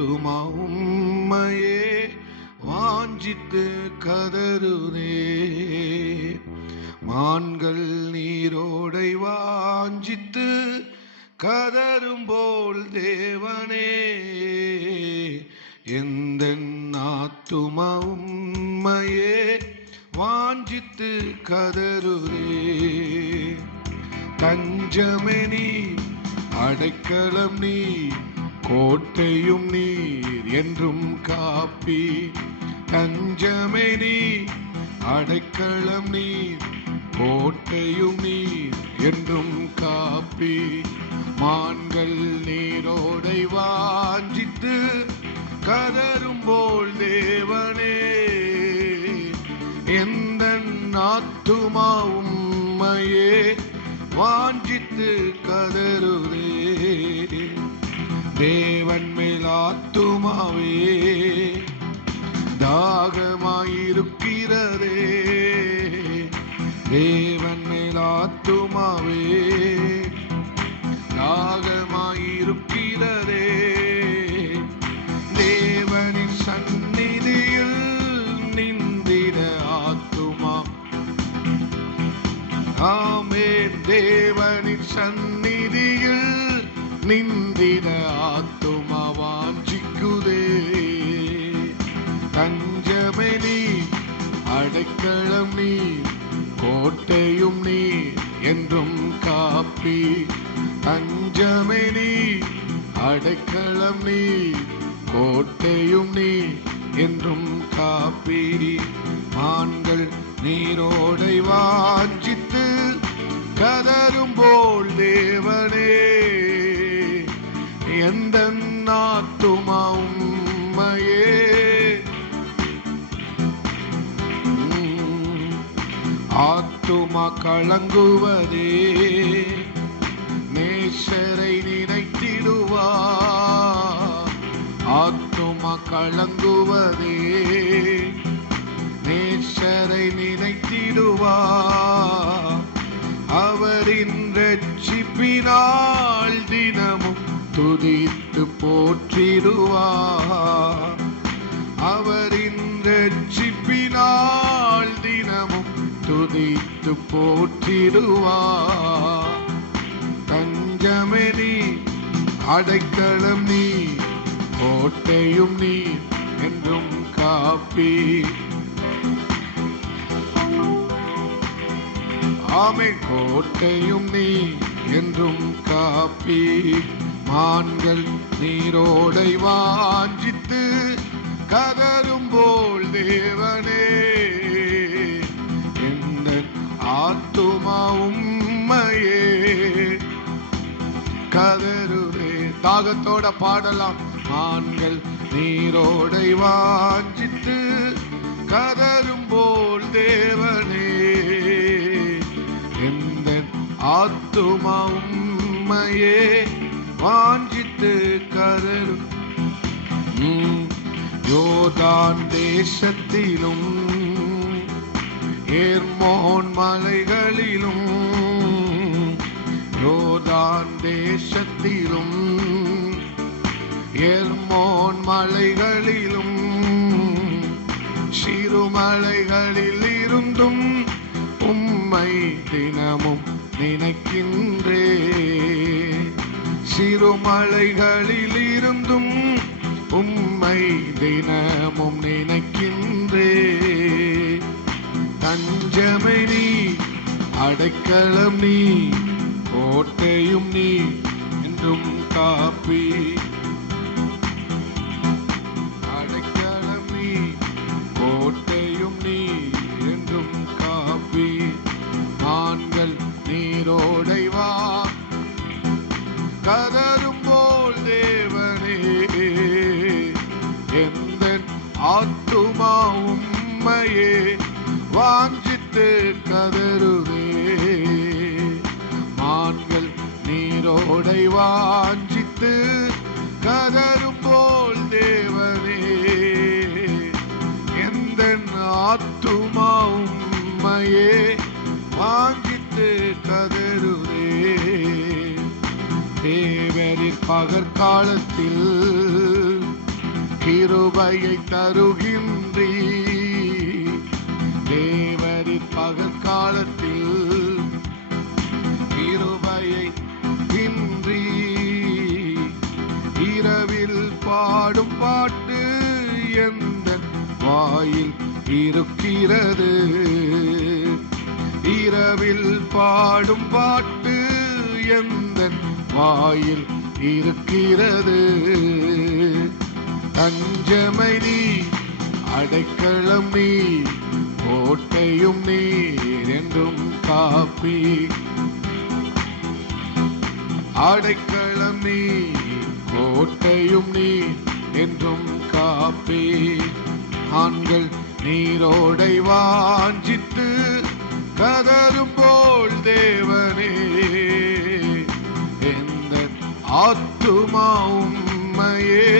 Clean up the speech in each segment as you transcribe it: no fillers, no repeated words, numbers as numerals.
ஆத்துமா உம்மையே வாஞ்சித்து கதறுதே. மான்கள் நீரோடை வாஞ்சித்து கதரும் போல் தேவனே, எந்தன் ஆத்துமா உம்மையே வாஞ்சித்து கதறுதே. தஞ்சமே நீர், அடைக்கலம் நீர், கோட்டையும் நீர் என்றும் காப்பி. தஞ்சமே நீர், அடைக்கலம் நீர், கோட்டையும் நீர் என்றும் காப்பி. மான்கள் நீரோடை வாஞ்சித்து கதரும் போல் தேவனே, எந்தன் ஆத்துமா உம்மையே வாஞ்சித்து கதறுதே. தேவன் மேல் ஆத்துமாவே தாகமாயிருக்கிறதே. தேவன் மேல் ஆத்துமாவே தாகமாயிருக்கிறதே. தேவனின் சந்நிதியில் நின்றிட ஆத்துமா, ஆமென். தேவனின் சந்நிதியில் நின்றிட ஆத்துமா வாஞ்சிக்குதே. தஞ்சமே நீர், அடைக்கலம் நீர், கோட்டையும் நீர் என்றும் காப்பி. தஞ்சமே நீர், அடைக்கலம் நீர், கோட்டையும் நீர் என்றும் காப்பி. மான்கள் நீரோடை வாஞ்சித்து கதரும் போல் தேவனே, எந்தன் ஆத்துமா உம்மையே ஆத்துமா கலங்குவதே. நேசரை நினைத்திடுவார். ஆத்துமா கலங்குவதே, நேசரை நினைத்திடுவார். அவரின் ரட்சிப்பினால் தினமும் துதித்து போற்றிடுவார். அவரின் ரட்சிப்பினால் தினமும் துதித்து போற்றிடுவார். தஞ்சமே நீர், அடைக்கலம் நீர், கோட்டையும் நீர் என்றும் காப்பி. ஆமென். கோட்டையும் நீர் என்றும் காப்பி. மான்கள் நீரோடை வாஞ்சித்து கதரும் போல் தேவனே, எந்தன் ஆத்துமா உம்மையே கதறுதே. தாகத்தோட பாடலாம். மான்கள் நீரோடை வாஞ்சித்து கதரும் போல் தேவனே, எந்தன் ஆத்துமா உம்மையே வாஞ்சித்து கதரும். யோர்தான் தேசத்திலும் எர்மோன் மலைகளிலும், யோர்தான் தேசத்திலும் எர்மோன் மலைகளிலும், சிறுமலைகளில் இருந்தும் உம்மை தினமும் நினைக்கின்றே. சிறுமலைகளில் இருந்தும் உம்மை தினமும் நினைக்கின்றே. தஞ்சமே நீர், அடைக்கலம் நீர், கோட்டையும் நீர் என்றும் காப்பி. அடைக்கலம் நீர், கோட்டையும் நீர் என்றும் காப்பி. மான்கள் நீரோடை வா கதரும் போல் தேவனே, எந்தன் ஆத்துமா உம்மையே வாஞ்சித்து கதறுதே. மான்கள் நீரோடை வாஞ்சித்து கதரும் போல் தேவனே, எந்தன் ஆத்துமா உம்மையே வாஞ்சித்து கதறுதே. தேவரின் பகற்காலத்தில் கிருபையை தருகின்றீ. தேவரின் பகற்காலத்தில் கிருபையை இன்றி. இரவில் பாடும் பாட்டு எந்த வாயில் இருக்கிறது. இரவில் பாடும் பாட்டு எந்த வாயில் இருக்கிறது. தஞ்சமை நீ, அடைக்கலம் நீ, கோட்டையும் நீர் என்றும் காப்பி. அடைக்கலம் நீ, கோட்டையும் நீ என்றும் காப்பி. ஆண்கள் நீரோடை வாஞ்சித்து கதரும் போல் தேவனே, எந்த ஆத்துமா உம்மையே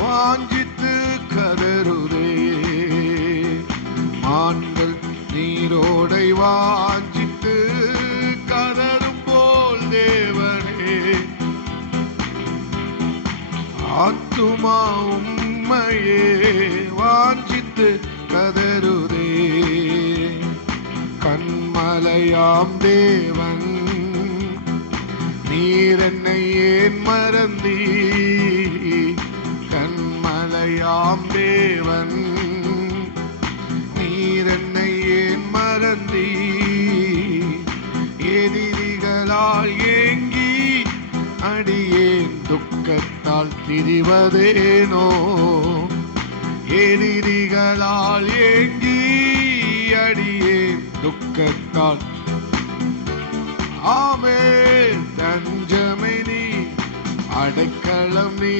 வாஞ்சித்து கதருதே. ஆண்கள் நீரோடை வாஞ்சித்து கதரும் போல் தேவனே, ஆத்துமா உம்மையே வாஞ்சித்து கதருதே. கண்மலையாம் தேவன், நீர் என்னை ஏன் மறந்தீ. கண்மலையாம் தேவன், நீர் என்னை ஏன் மறந்தீ. எதிரிகளால் ஏங்கி அடியேன் துக்கத்தால் திரிவதேனோ. எதிரிகளால் ஏங்கி அடியேன் துக்கத்தால். ஆமென். தஞ்சமை நீ, அடைக்கலம் நீ,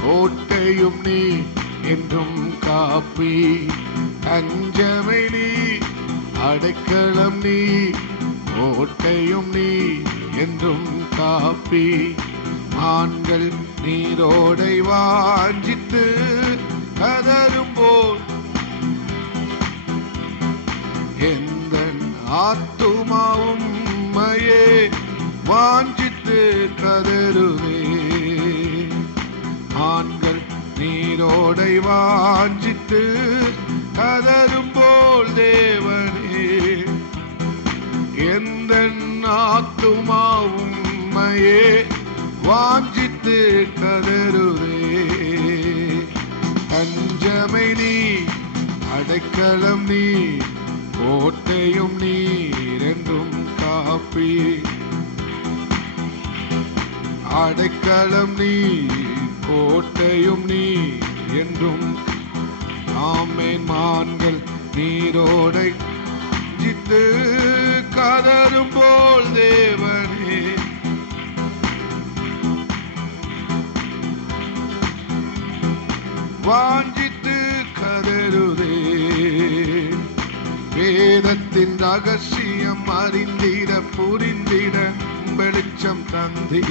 கோட்டையும் நீ என்றும் காப்பி. தஞ்சமை நீ, அடைக்கலம் நீ, கோட்டையும் நீ என்றும் காப்பி. ஆண்கள் நீரோடை வாஞ்சித்து கதரும் போல் எந்த ஆத்துமாவும் உம்மையே வாஞ்சித்து கதருவே. ஆண்கள் நீரோடை வாஞ்சித்து கதரும் போல் தேவனே, எந்த ஆத்துமாவும் உம்மையே வாஞ்சித்து கதருவே. தஞ்சமை நீ, அடைக்கலம் நீ, கோட்டையும் நீர் என்றும் காப்பி. அடைக்கலம் நீ, கோட்டையும் நீ என்றும். ஆமென். மான்கள் நீரோடை ஜித்து கதரும் போல் தேவனே, வாஞ்சித்து கதருதே. வேதத்தின் ரகசியம் அறிந்திட புரிந்திட வெளிச்சம் தந்தி.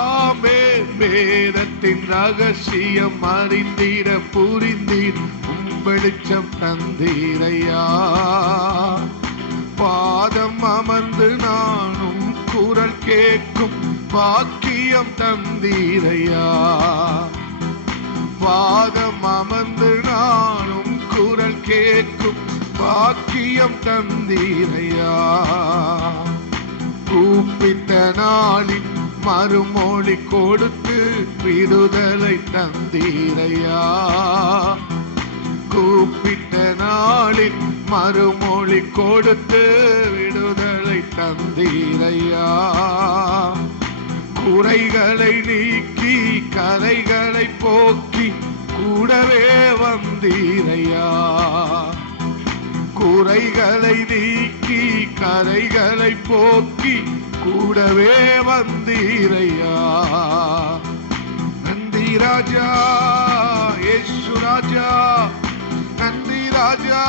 ஆமென். வேதத்தின் ரகசியம் அறிந்திட புரிந்திட வெளிச்சம் தந்தீரையா. பாதம் அமர்ந்து நானும் குரல் கேட்கும் பாக்கியம் தந்தீரையா. பாதம் அமர்ந்து நானும் குரல் கேட்கும் பாக்கியம் தந்தீரையா. கூப்பிட்ட நாளில் மறுமொழி கொடுத்து விடுதலை தந்தீரையா. கூப்பிட்ட நாளில் மறுமொழி கொடுத்து விடுதலை தந்தீரையா. குறைகளை நீக்கி கரைகளை போக்கி கூடவே வந்தீரையா. குறைகளை நீக்கி கரைகளை போக்கி கூடவே வந்தீரையா. நன்றி ராஜா, இயேசு ராஜா. நன்றி ராஜா,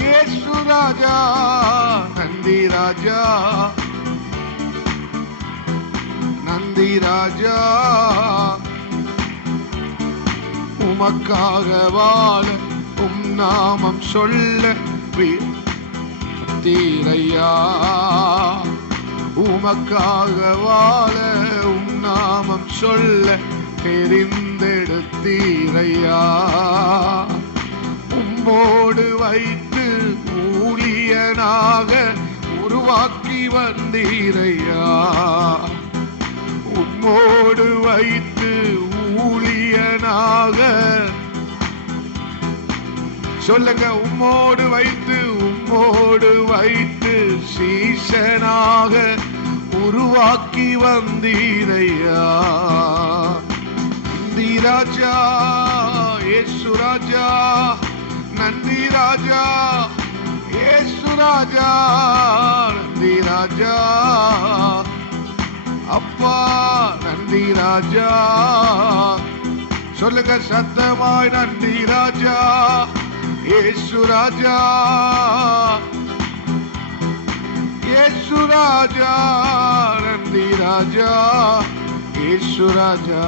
இயேசு ராஜா. நன்றி ராஜா, நன்றி ராஜா. உமக்காக வாழ உம் நாமம் சொல்ல தீரையா. உமக்காக வாழ உம் நாமம் சொல்ல தெரிந்தெடுத்தீரையா. உம்மோடு வைத்து ஊழியனாக உருவாக்கி வந்தீரையா. உம்மோடு வைத்து ஊழியனாக சொல்லுங்க. உம்மோடு வைத்து சீசனாக உருவாக்கி வந்தீரையா. நன்றி ராஜா இயேசு ராஜா, நன்றி ராஜா இயேசு ராஜா, நன்றி ராஜா அப்பா, நன்றி ராஜா. சொல்லுங்க சத்தமாய், நன்றி ராஜா இயேசு ராஜா, இயேசு ராஜா, நன்றி ராஜா இயேசு ராஜா,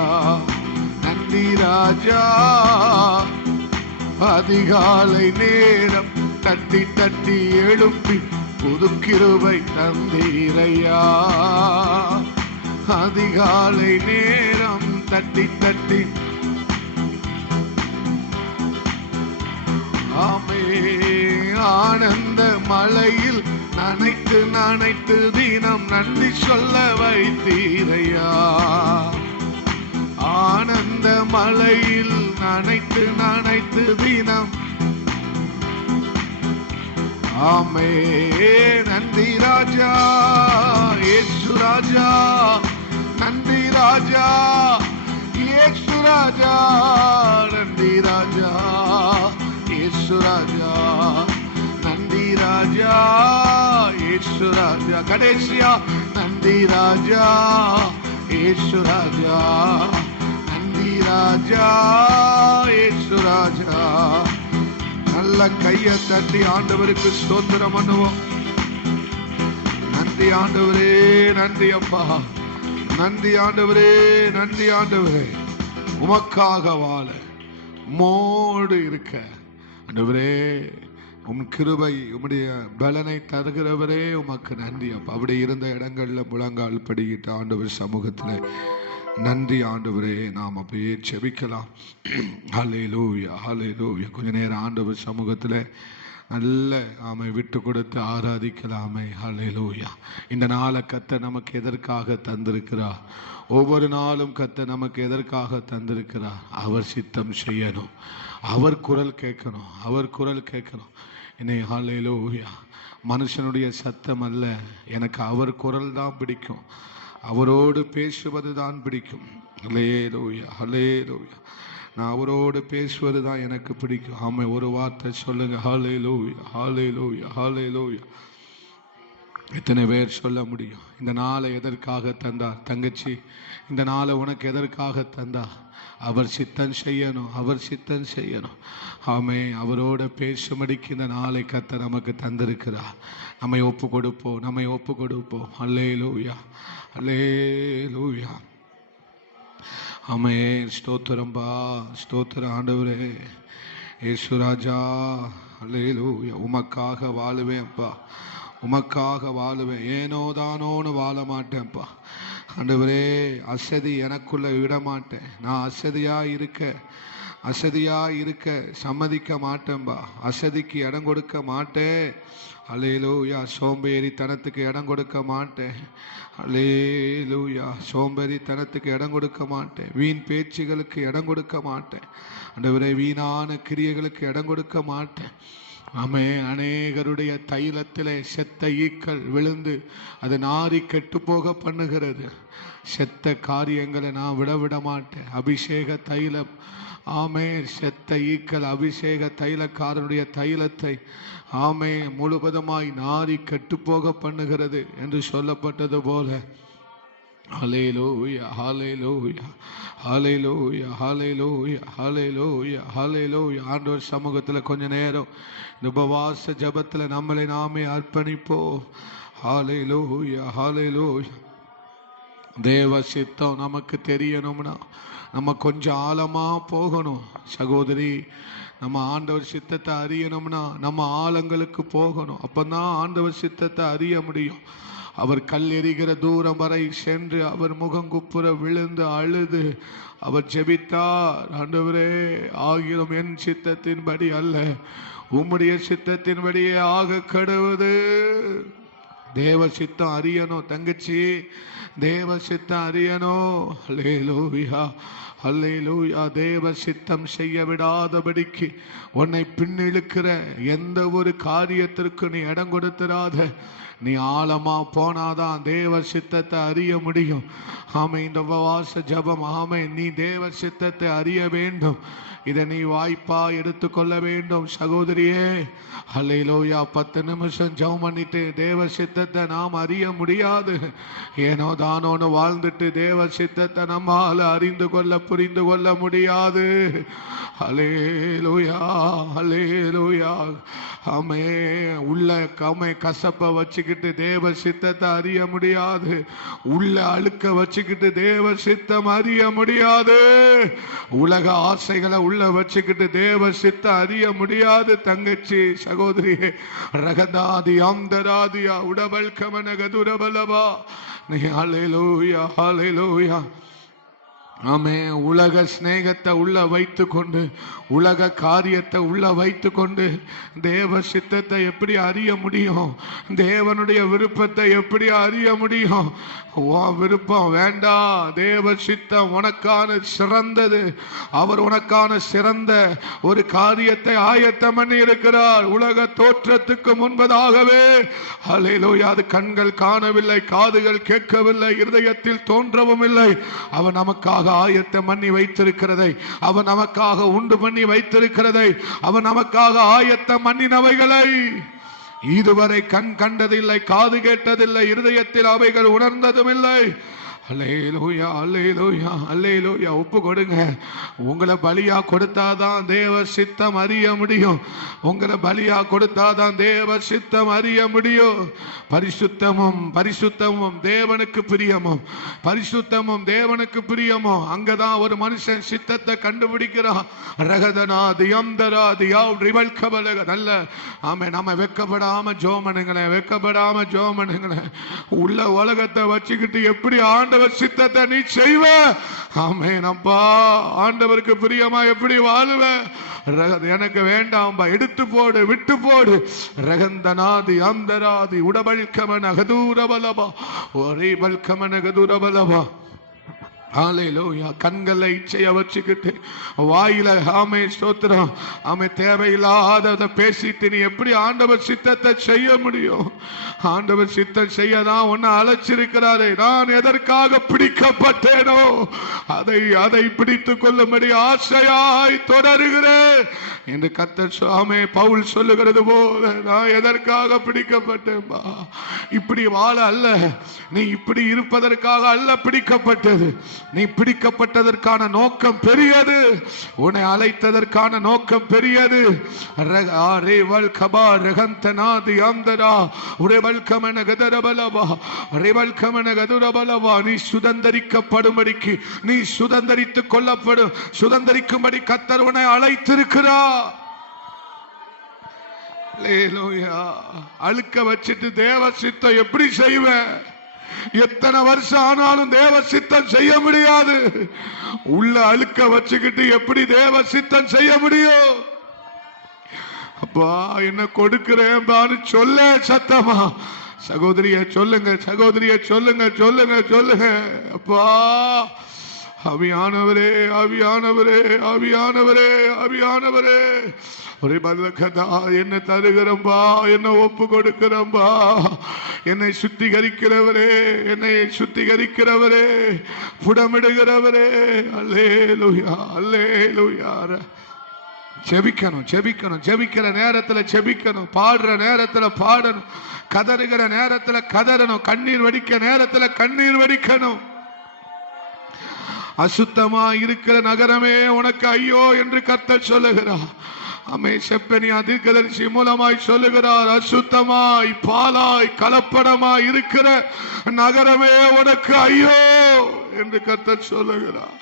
நன்றி ராஜா. அதிகாலை நேரம் தட்டி தட்டி எழுப்பி புது கிருபை தந்தீரையா. அதிகாலை நேரம் தட்டி தட்டி ஆமே ஆனந்த மலையில் நனைத்து நனைத்து தினம் நன்றி சொல்ல வைத்தீரையா. ஆனந்த மலையில் நனைத்து நனைத்து தினம் ஆமே. நன்றி ராஜா இயேசு ராஜா, நன்றி ராஜா இயேசு ராஜா, நன்றி ராஜா இயேசு ராஜா, நன்றி ராஜா இயேசு ராஜா. கடைசியா நன்றி ராஜா இயேசு ராஜா, நன்றி ராஜா இயேசு ராஜா. நல்ல கையை தட்டி ஆண்டவருக்கு ஸ்தோத்திரம் பண்ணுவோம். நன்றி ஆண்டவரே, நன்றி அப்பா, நன்றி ஆண்டவரே, நன்றி ஆண்டவரே. உமக்காக வாழ மோடு இருக்க ஆண்டவரே, உம் கிருபை உம்முடைய பலனை தருகிறவரே உமக்கு நன்றி அப்பா. அப்படி இருந்த இடங்கள்ல முழங்கால் படிக்கிட்டு ஆண்டவர் சமூகத்துல நன்றி ஆண்டவரே. நாம் அப்படியே செபிக்கலாம். ஹல்லேலூயா, ஹல்லேலூயா. கொஞ்ச நேரம் ஆண்டவர் சமூகத்துல நல்ல ஆமை விட்டு கொடுத்து ஆராதிக்கலாமே. ஹல்லேலூயா. இந்த நாளை கர்த்தர் நமக்கு எதற்காக தந்திருக்கிறார்? ஒவ்வொரு நாளும் கர்த்தர் நமக்கு எதற்காக தந்திருக்கிறார்? அவர் சித்தம் செய்யணும், அவர் குரல் கேட்கணும், அவர் குரல் கேட்கணும். என்னை ஹல்லேலூயா. மனுஷனுடைய சத்தம் அல்ல, எனக்கு அவர் குரல் தான் பிடிக்கும், அவரோடு பேசுவது தான் பிடிக்கும். ஹல்லேலூயா, ஹல்லேலூயா. நான் அவரோடு பேசுவது தான் எனக்கு பிடிக்கும். ஆமை ஒரு வார்த்தை சொல்லுங்க. ஹல்லேலூயா, ஹல்லேலூயா, ஹல்லேலூயா. எத்தனை பேர் சொல்ல முடியும்? இந்த நாளை எதற்காக தந்தார்? தங்கச்சி, இந்த நாளை உனக்கு எதற்காக தந்தார்? அவர் சித்தம் செய்யணும், அவர் சித்தம் செய்யணும். ஆமே, அவரோட பேசும்படிக்கு இந்த நாளை கர்த்தர் நமக்கு தந்திருக்கிறார். நம்மை ஒப்பு கொடுப்போம், நம்மை ஒப்பு கொடுப்போம். அல்லேலூயா, அல்லேலூயா. ஆமே, ஸ்தோத்திரம்பா, ஸ்தோத்திரம் ஆண்டவரே. இயேசு ராஜா, அல்லேலூயா. உமக்காக வாழுவேன்ப்பா, உமக்காக வாழுவேன். ஏனோ தானோன்னு வாழ மாட்டேன்ப்பா ஆண்டவரே. அசதி எனக்குள்ள விட மாட்டேன். நான் அசதியா இருக்க சம்மதிக்க மாட்டேன்பா. அசதிக்கு இடம் கொடுக்க மாட்டேன். அல்லேலூயா. சோம்பேறித்தனத்துக்கு இடம் கொடுக்க மாட்டேன். அல்லேலூயா. சோம்பேறித்தனத்துக்கு இடம் கொடுக்க மாட்டேன். வீண் பேச்சுகளுக்கு இடம் கொடுக்க மாட்டேன் ஆண்டவரே. வீணான கிரியைகளுக்கு இடம் கொடுக்க மாட்டேன். ஆமே, அநேகருடைய தைலத்திலே செத்த ஈக்கள் விழுந்து அது நாரி கெட்டு போக பண்ணுகிறது. செத்த காரியங்களை நான் விட மாட்டேன். அபிஷேக தைலம், ஆமே, செத்த ஈக்கள் அபிஷேக தைலக்காரனுடைய தைலத்தை ஆமே முழுவதுமாய் நாரி கெட்டு போக பண்ணுகிறது என்று சொல்லப்பட்டது போல. ஹல்லேலூயா, ஹல்லேலூயா, ஹல்லேலூயா, ஹல்லேலூயா, ஹல்லேலூயா, ஹல்லேலூயா. ஆண்டவர் சமூகத்தில் கொஞ்ச நேரம் இந்த உபவாச ஜபத்தில் நம்மளை நாமே அர்ப்பணிப்போம். ஹல்லேலூயா, ஹல்லேலூயா. தேவ சித்தம் நமக்கு தெரியணும்னா நம்ம கொஞ்சம் ஆழமா போகணும் சகோதரி. நம்ம ஆண்டவர் சித்தத்தை அறியணும்னா நம்ம ஆழங்களுக்கு போகணும். அப்பதான் ஆண்டவர் சித்தத்தை அறிய முடியும். அவர் கல் எறிகிற தூரம் வரை சென்று அவர் முகங்குப்புற விழுந்து அழுது அவர் ஜெபித்தார். ஆண்டவரே, ஆகிலும் என் சித்தத்தின்படி அல்ல, உம்முடைய சித்தத்தின்படியே ஆக கடவுது. தேவ சித்தம் அறியணும் தங்கச்சி, தேவ சித்தம் அறியணும். அல்லேலூயா, அல்லேலூயா. தேவ சித்தம் செய்ய விடாதபடிக்கு உன்னை பின்னிழுக்கிற எந்த ஒரு காரியத்திற்கு நீ இடம் கொடுத்துடாத. நீ ஆழமா போனாதான் தேவ சித்தத்தை அறிய முடியும். ஆமை, இந்த உபவாச ஜபம், ஆமை, நீ தேவ சித்தத்தை அறிய வேண்டும். இதை நீ வாய்ப்பா எடுத்துக்கொள்ள வேண்டும் சகோதரியே. அல்லேலூயா. 10 நிமிஷம் ஜெபம் பண்ணிட்டு தேவ சித்தத்தை நாம் அறிய முடியாது. ஏனோ தானோன்னு வாழ்ந்துட்டு தேவ சித்தத்தை நம்மால் அறிந்து கொள்ள புரிந்து கொள்ள முடியாது. அல்லேலூயா, அல்லேலூயா. ஆமே, உள்ள கசப்பை வச்சுக்கிட்டு தேவ சித்தத்தை அறிய முடியாது. உள்ள அழுக்க வச்சுக்கிட்டு தேவ சித்தம் அறிய முடியாது. உலக ஆசைகளை உள்ள வச்சுக்கிட்டு தேவ சித்தம் அறிய முடியாது தங்கச்சி, சகோதரியே. ரகதாதி அந்தராதியா உடபல் கமனகதுரபலவா. நீ ஹல்லேலூயா, ஹல்லேலூயா. ஆமே, உலக ஸ்நேகத்தை உள்ள வைத்து கொண்டு, உலக காரியத்தை உள்ள வைத்து கொண்டு தேவ சித்தத்தை எப்படி அறிய முடியும்? தேவனுடைய விருப்பத்தை எப்படி அறிய முடியும்? விருப்பம் வேண்டாம், தேவ சித்தம் உனக்கான சிறந்தது. அவர் உனக்கான சிறந்த ஒரு காரியத்தை ஆயத்தம் பண்ணி இருக்கிறார் உலக தோற்றத்துக்கு முன்பதாகவே. அல்லேலூயா. அது கண்கள் காணவில்லை, காதுகள் கேட்கவில்லை, இருதயத்தில் தோன்றவும் இல்லை. அவர் நமக்காக ஆயத்தம் பண்ணி வைத்திருக்கிறதை, அவர் நமக்காக உண்டு பண்ணி வைத்திருக்கிறதை, அவர் நமக்காக ஆயத்தம் பண்ணினவைகளை இதுவரை கண் கண்டதில்லை, காது கேட்டதில்லை, இருதயத்தில் அவைகள் உணர்ந்ததும் இல்லை. அல்லேலூயா, அல்லேலூயா, அல்லேலூயா. ஒப்பு கொடுங்க. உங்களை பலியா கொடுத்தாதான் தேவ சித்தம் அறிய முடியும். உங்களை பலியா கொடுத்தாதான் தேவ சித்தம் அறிய முடியும். பரிசுத்தமும் பரிசுத்தமும் தேவனுக்கு பிரியமும், பரிசுத்தமும் தேவனுக்கு பிரியமும். அங்கதான் ஒரு மனுஷன் சித்தத்தை கண்டுபிடிக்கிறான். ரகதனாதி அந்தராதியா ரிவல்கபலக. நல்ல ஆமே, நம்ம வெக்கப்படாம ஜோமனுங்களேன், வெக்கப்படாம ஜோமனுங்களேன். உள்ள உலகத்தை வச்சுக்கிட்டு எப்படி ஆண்டவர் சித்தத்தை நீ செய்வ? ஆமென் அப்பா. ஆண்டவருக்கு பிரியமா எப்படி வாழுவ? எனக்கு வேண்டாம், எடுத்து போடு, விட்டு போடு. ரகந்தனாதி அந்தராதி உடபல்கமன கதூரபலபா ஒரே பல்கமன கதூரபலபா. ஹல்லேலூயா. கண்களை இச்சைய வச்சுக்கிட்டு வாயில ஆமே ஸ்தோத்திரம், ஆமே தேவையில்லாத பேசிட்டு நீ எப்படி ஆண்டவர் சித்தத்தை செய்ய முடியும்? ஆண்டவர் சித்தம் செய்யதான் உன்னை அழைச்சிருக்கிறாரே. நான் எதற்காக பிடிக்கப்பட்டேனோ அதை பிடித்துக் கொள்ளும்படி ஆசையாய் தொடருகிறேன் என்று கர்த்தர் சுவாமி பவுல் சொல்லுகிறது போல, நான் எதற்காக பிடிக்கப்பட்டேன்பா? இப்படி வாழ அல்ல, நீ இப்படி இருப்பதற்காக அல்ல பிடிக்கப்பட்டது. நீ பிடிக்கப்பட்டதற்கான நோக்கம் பெரியது, உன்னை அழைத்ததற்கான நோக்கம் பெரியது. நீ சுதந்தரிக்கப்படும்படிக்கு, நீ சுதந்தரித்துக் கொள்ளப்படும், சுதந்தரிக்கும்படி கர்த்தர் உன்னை அழைத்திருக்கிறார். அழுக்க வச்சுட்டு தேவ சித்தம் எப்படி செய்வேன்? எத்தனை வருஷம் ஆனாலும் தேவ சித்தம் செய்ய முடியாது. உள்ள அழுக்க வச்சுக்கிட்டு எப்படி தேவ சித்தம் செய்ய முடியும்? அப்பா என்ன கொடுக்கிறேன் சொல்ல சத்தமா. சகோதரிய சொல்லுங்க, சகோதரிய சொல்லுங்க, சொல்லுங்க, சொல்லுங்க. அப்பா ஆவியானவரே, ஆவியானவரே, ஆவியானவரே, ஆவியானவரே, ஒரு பல்லக்கதா என்ன தருகிறம்பா, என்ன ஒப்பு கொடுக்கிறம்பா. என்னை சுத்திகரிக்கிறவரே, என்னை சுத்திகரிக்கிறவரே, புடமிடுகிறவரே. அல்லேலூயா, அல்லேலூயா. ஜெபிக்கணும், ஜெபிக்கணும், ஜெபிக்கிற நேரத்துல ஜெபிக்கணும், பாடுற நேரத்துல பாடணும், கதறுகிற நேரத்துல கதறணும், கண்ணீர் வடிக்க நேரத்துல கண்ணீர் வடிக்கணும். அசுத்தமா இருக்கிற நகரமே உனக்கு ஐயோ என்று கர்த்தர் சொல்லுகிறார். ஆமே, செப்பனியா தீர்க்கதரிசி மூலமாய் சொல்லுகிறார், அசுத்தமாய் பாலாய் கலப்படமாய் இருக்கிற நகரமே உனக்கு ஐயோ என்று கர்த்தர் சொல்லுகிறார்.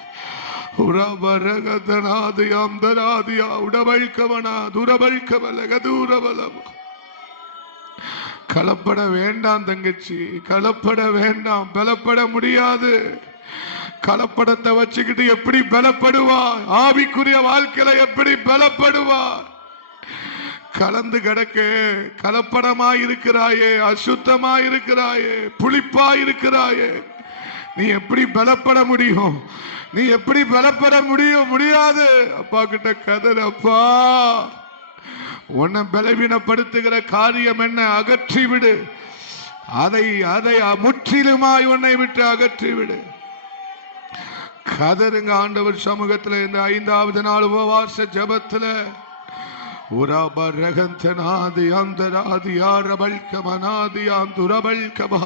கலப்பட வேண்டாம் தங்கச்சி, கலப்பட வேண்டாம். பலப்பட முடியாது. கலப்படத்தை வச்சுக்கிட்டு எப்படி பலப்படுவார்? ஆவிக்குரிய வாழ்க்கையில எப்படி பலப்படுவார்? கலந்து கிடக்க கலப்படமாய் இருக்கிறாயே, அசுத்தமாய் இருக்கிறாயே, புளிப்பாய் இருக்கிறாயே, நீ எப்படி பலப்பட முடியும்? நீ எப்படி பலப்பட முடியும்? முடியாது. அப்பா கிட்ட கதர், அப்பா உன்னை பலவீனப்படுத்துகிற காரியம் என்ன? அகற்றி விடு. அதை அதை முற்றிலுமாய் உன்னை விட்டு அகற்றி விடு. கதருங்க ஆண்டவர் சமூகத்தில். இந்த 5வது நாள் உபவாச ஜபத்துல உரபரகந்தனாதி அந்தராதி ஆரபல்கமனாதி ஆந்துரபல்கபா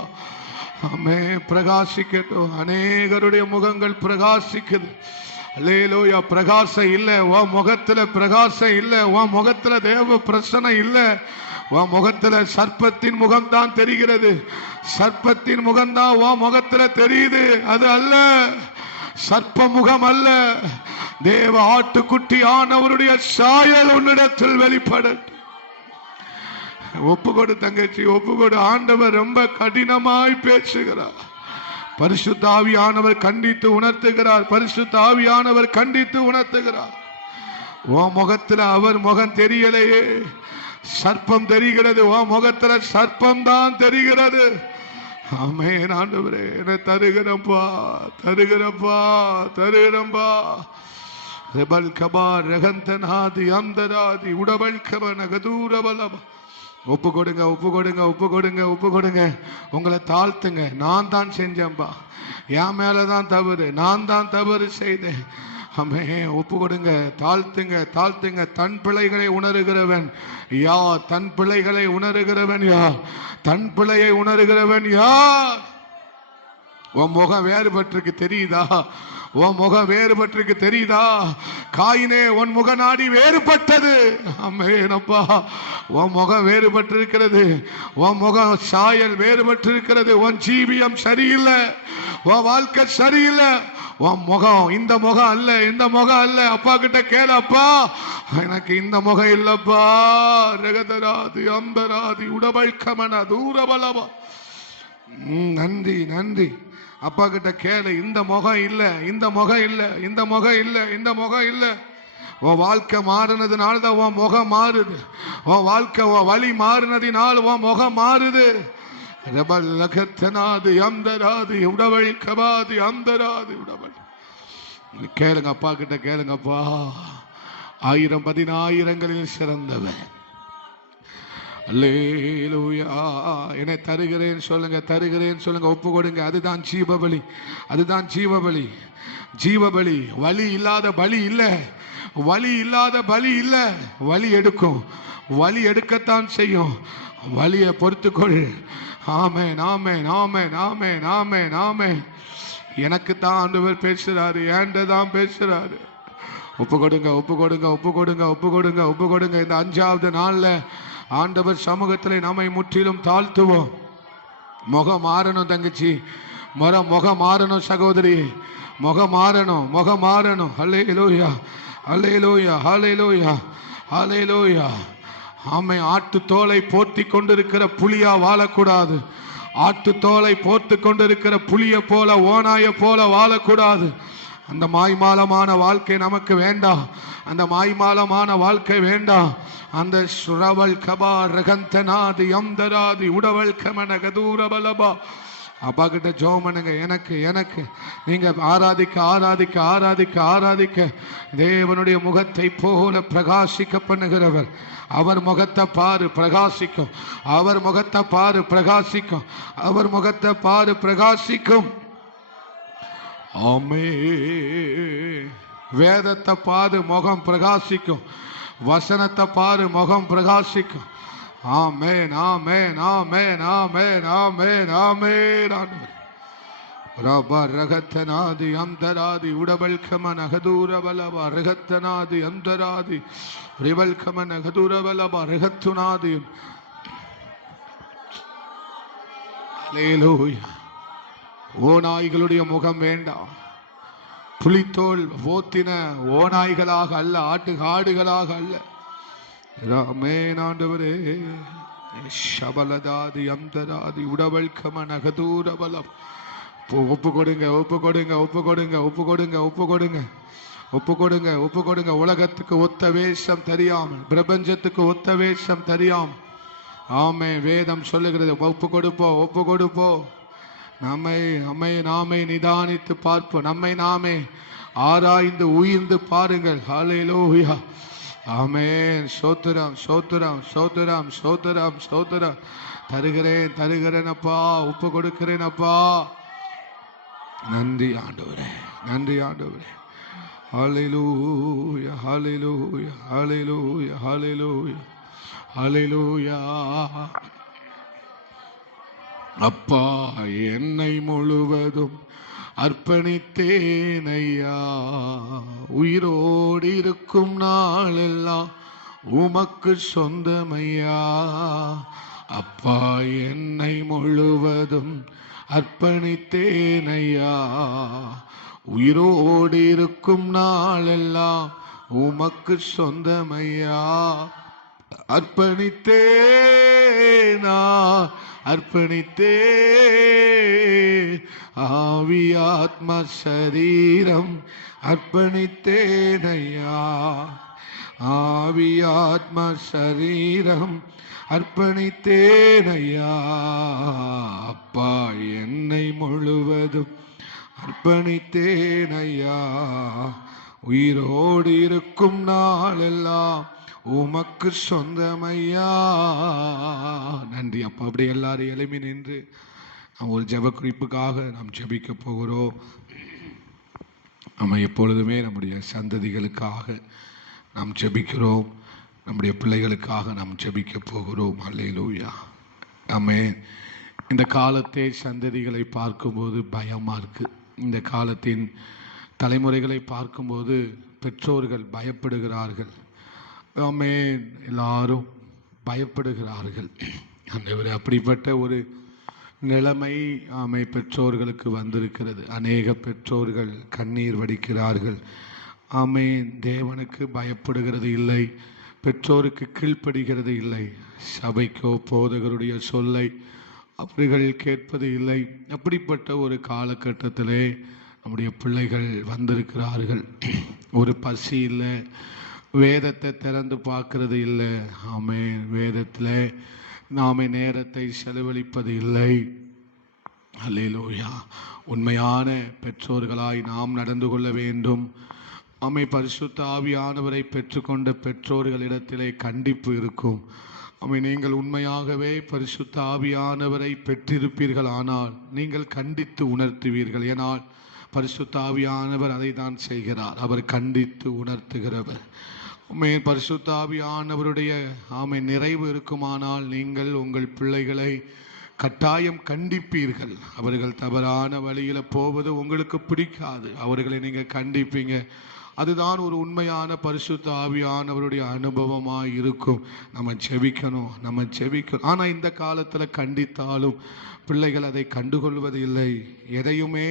ஆமே பிரகாசிக்கட்டும். அநேகருடைய முகங்கள் பிரகாசிக்குது. அல்லேலூயா. பிரகாசம் இல்ல உன் முகத்துல, பிரகாசம் இல்ல உன் முகத்துல, தேவ பிரசன்னம் இல்ல உன் முகத்துல. சர்ப்பத்தின் முகம்தான் தெரிகிறது. சர்ப்பத்தின் முகம்தான் உன் முகத்துல தெரியுது. அது அல்ல, சர்ப்ப முகம் அல்ல. தேவ ஆட்டுக்குட்டி ஆனவருடைய சாயல் உன்னிடத்தில் வெளிப்படட்டும். ஒப்புக்கொடு தங்கச்சி, ஒப்புக்கொடு. ஆண்டவர் ரொம்ப கடினமாய் பேசுகிறார். பரிசுத்த ஆவியானவர் கண்டித்து உணர்த்துகிறார். பரிசுத்த ஆவியானவர் கண்டித்து உணர்த்துகிறார். உன் முகத்துல அவர் முகம் தெரியலையே, சர்ப்பம் தெரிகிறது. உன் முகத்துல சர்ப்பம் தான் தெரிகிறது. ஆமென். ஆண்டவரே என்னை தருகிறப்பா, தருகிறப்பா, தருகிறப்பா. ரெபல் கபா ரகந்தனாதி அந்தராதி உடபல் கப நகதூரபலபா. ஒப்பு கொடுங்க, ஒப்பு கொடுங்க, ஒப்பு கொடுங்க, ஒப்பு கொடுங்க. உங்களை தாழ்த்துங்க. நான் தான் செஞ்சேன்பா, என் மேலதான் தவறு, நான் தான் தவறு செய்தேன். ஆமே, ஒப்பு கொடுங்க, தாழ்த்துங்க, தாழ்த்துங்க. தன் பிள்ளைகளை உணர்கிறவன் யார்? தன் பிள்ளைகளை உணர்கிறவன் யார்? தன் பிள்ளையை உணர்கிறவன் யார்? உன் முகம் வேறுபட்டிருக்கு தெரியுதா? உன் முகம் வேறுபட்டிருக்கு தெரியுதா? காயினே, உன் முக நாடி வேறுபட்டது. ஆமெனப்பா. உன் முகம் வேறுபட்டிருக்கிறது. உன் முகம் சாயல் வேறுபட்டிருக்கிறது. உன் ஜீவியம் சரியில்லை, உன் வாழ்க்கை சரியில்லை. உன் முகம் இந்த முகம் அல்ல, இந்த முகம் அல்ல. அப்பா கிட்ட கேளு, அப்பா எனக்கு இந்த முகம் இல்லப்பா. ரகதராதி அம்பராதி உடபல்கமன தூரபலபா. நன்றி, நன்றி. அப்பா கிட்ட கேளு. இந்த முகம் இல்ல, இந்த முகம் இல்ல, இந்த முகம் இல்ல, இந்த முகம் இல்ல. உன் வாழ்க்கை மாறினதுனால தான் உன் முகம் மாறுது. உன் வாழ்க்கை உன் வழி மாறினதினால் உன் முகம் மாறுது. உடவள் கபாதி அந்தராதி உடவள். கேளுங்க, அப்பா கிட்ட கேளுங்கப்பா. 1000 10,000ங்களில் சிறந்தவன். அல்லேலூயா. என்னை தருகிறேன் சொல்லுங்க, தருகிறேன் சொல்லுங்க, ஒப்பு கொடுங்க. அதுதான் ஜீவபலி, அதுதான் ஜீவபலி. ஜீவபலி. வலி இல்லாத பலி இல்ல, வலி இல்லாத பலி இல்ல. வலி எடுக்கும், வலி எடுக்கத்தான் செய்யும். வலியை பொறுத்துக்கொள். ஆமென், ஆமென், ஆமென், ஆமென், ஆமென், ஆமென். எனக்கு தான் ஆண்டவர் பேசுறாரு, ஏன்ட தான் பேசுறாரு. ஒப்பு கொடுங்க, ஒப்பு கொடுங்க, ஒப்பு கொடுங்க, ஒப்பு கொடுங்க, ஒப்பு கொடுங்க. இந்த 5வது நாள்ல ஆண்டவர் சமூகத்தில் நம்மை முற்றிலும் தாழ்த்துவோம். முகம் மாறணும் தங்கச்சி, முகம் மாறணும் சகோதரி, முகம் மாறணும், முகம் மாறணும். அல்லேலூயா, அல்லேலூயா, அல்லேலூயா, அல்லேலூயா. ஆமை. ஆட்டு தோலை போர்த்தி கொண்டிருக்கிற புலியா வாழக்கூடாது. ஆட்டு தோலை போர்த்து கொண்டிருக்கிற புலிய போல, ஓனாய போல வாழக்கூடாது. அந்த மாய்மாலமான வாழ்க்கை நமக்கு வேண்டாம். அந்த மாய்மாலமான வாழ்க்கை வேண்டாம். அந்த சுரவல் கபா ரகந்தனாதி அந்தராதி உடவல் கமன கதூரபலபா. அப்பா கிட்ட ஜெபம் பண்ணுங்க. எனக்கு எனக்கு நீங்க ஆராதிக்க ஆராதிக்க ஆராதிக்க ஆராதிக்க தேவனுடைய முகத்தை போல பிரகாசிக்க பண்ணுகிறவர். அவர் முகத்தை பாரு பிரகாசிக்கும். அவர் முகத்தை பாரு பிரகாசிக்கும். அவர் முகத்தை பாரு பிரகாசிக்கும். ஆமே. வேதத்தை பாரு முகம் பிரகாசிக்கும். வசனத்தை பாரு முகம் பிரகாசிக்கும். ஆமென், ஆமென், ஆமென், ஆமென், ஆமென், ஆமென். ரப ரகத்தனாதி அந்தராதி உடபல்கம நகதூரபலப ரகத்தனாதி அந்தராதி ரிவல்கம நகதூரபலப ரகத்துனாதி. அல்லேலூயா. ஓநாய்களுடைய முகம் வேண்டாம். புலித்தோல் போத்தின ஓநாய்களாக அல்ல, ஆடுகளாக அல்ல. ஆமென் ஆண்டவரே. ஷபலதாதி அந்தராதி உடவல்கம நகதூரபலம். ஒப்பு கொடுங்க, ஒப்பு கொடுங்க, ஒப்பு கொடுங்க, ஒப்பு கொடுங்க, ஒப்பு கொடுங்க, ஒப்பு கொடுங்க, ஒப்பு கொடுங்க. உலகத்துக்கு ஒத்த வேஷம் தெரியாமல், பிரபஞ்சத்துக்கு ஒத்த வேஷம் தெரியாமல், ஆமே வேதம் சொல்லுகிறது, ஒப்பு கொடுப்போம், ஒப்பு கொடுப்போம். நாமே நிதானித்து பார்ப்போம், நம்மை நாமே ஆராய்ந்து உயிர்ந்து பாருங்கள். ஹல்லேலூயா, ஆமென். ஸ்தோத்திரம், ஸ்தோத்திரம், ஸ்தோத்திரம், ஸ்தோத்திரம், ஸ்தோத்திரம். தருகிறேன், தருகிறேன் அப்பா, ஒப்பு கொடுக்கிறேன் அப்பா. நன்றி ஆண்டவரே, நன்றி ஆண்டவரே. ஹல்லேலூயா, ஹல்லேலூயா, ஹல்லேலூயா, ஹல்லேலூயா, ஹல்லேலூயா. அப்பா, என்னை முழுவதும் அர்ப்பணித்தேன் ஐயா, உயிரோடு இருக்கும் நாளெல்லாம் உமக்கு சொந்தமையா. அப்பா, என்னை முழுவதும் அர்ப்பணித்தேன் ஐயா, உயிரோடு இருக்கும் நாளெல்லாம் உமக்கு சொந்தமையா. அர்ப்பணித்தேனா, அர்ப்பணித்தே ஆவி ஆத்ம சரீரம் அர்ப்பணித்தேனையா, ஆவி ஆத்ம சரீரம் அர்ப்பணித்தேனையா. அப்பா, என்னை முழுவதும் அர்ப்பணித்தேனையா, உயிரோடு இருக்கும் நாளெல்லாம் உமக்கு சொந்தமையா. நன்றி அப்பா. அப்படி எல்லாரும் எழுப்பி நின்று நாம் ஒரு ஜெப குறிப்புக்காக நாம் ஜெபிக்க போகிறோம். நம்ம எப்பொழுதுமே நம்முடைய சந்ததிகளுக்காக நாம் ஜெபிக்கிறோம், நம்முடைய பிள்ளைகளுக்காக நாம் ஜெபிக்க போகிறோம். அல்லேலூயா, ஆமென். இந்த காலத்தை சந்ததிகளை பார்க்கும்போது பயமா இருக்கு. இந்த காலத்தின் தலைமுறைகளை பார்க்கும்போது பெற்றோர்கள் பயப்படுகிறார்கள். ஆமென், எல்லாரும் பயப்படுகிறார்கள். ஆண்டவரே, அப்படிப்பட்ட ஒரு நிலைமை பெற்றோர்களுக்கு வந்திருக்கிறது. அநேக பெற்றோர்கள் கண்ணீர் வடிக்கிறார்கள். ஆமென், தேவனுக்கு பயப்படுகிறது இல்லை, பெற்றோருக்கு கீழ்ப்படுகிறது இல்லை, சபைக்கோ போதகருடைய சொல்லை அவர்கள் கேட்பது இல்லை. அப்படிப்பட்ட ஒரு காலகட்டத்திலே நம்முடைய பிள்ளைகள் வந்திருக்கிறார்கள். ஒரு பசி இல்லை, வேதத்தை திறந்து பார்க்கறது இல்லை. ஆமென், வேதத்தில் நாமே நேரத்தை செலவழிப்பது இல்லை. அல்லேலூயா. உண்மையான பெற்றோர்களாய் நாம் நடந்து கொள்ள வேண்டும். பரிசுத்த ஆவியானவரை பெற்றுக்கொண்ட பெற்றோர்களிடத்திலே கண்டிப்பு இருக்கும். நீங்கள் உண்மையாகவே பரிசுத்த ஆவியானவரை பெற்றிருப்பீர்கள், ஆனால் நீங்கள் கண்டித்து உணர்த்துவீர்கள். ஏனால் பரிசுத்த ஆவியானவர் அதை தான் செய்கிறார், அவர் கண்டித்து உணர்த்துகிறவர். பரிசுத்த ஆவியானவருடைய நிறைவு இருக்குமானால் நீங்கள் உங்கள் பிள்ளைகளை கட்டாயம் கண்டிப்பீர்கள். அவர்கள் தவறான வழியில் போவது உங்களுக்கு பிடிக்காது, அவர்களை நீங்கள் கண்டிப்பீங்க. அதுதான் ஒரு உண்மையான பரிசுத்த ஆவியானவருடைய அனுபவமாக இருக்கும். நம்ம ஜெபிக்கணும். ஆனால் இந்த காலத்தில் கண்டித்தாலும் பிள்ளைகள் அதை கண்டுகொள்வது இல்லை, எதையுமே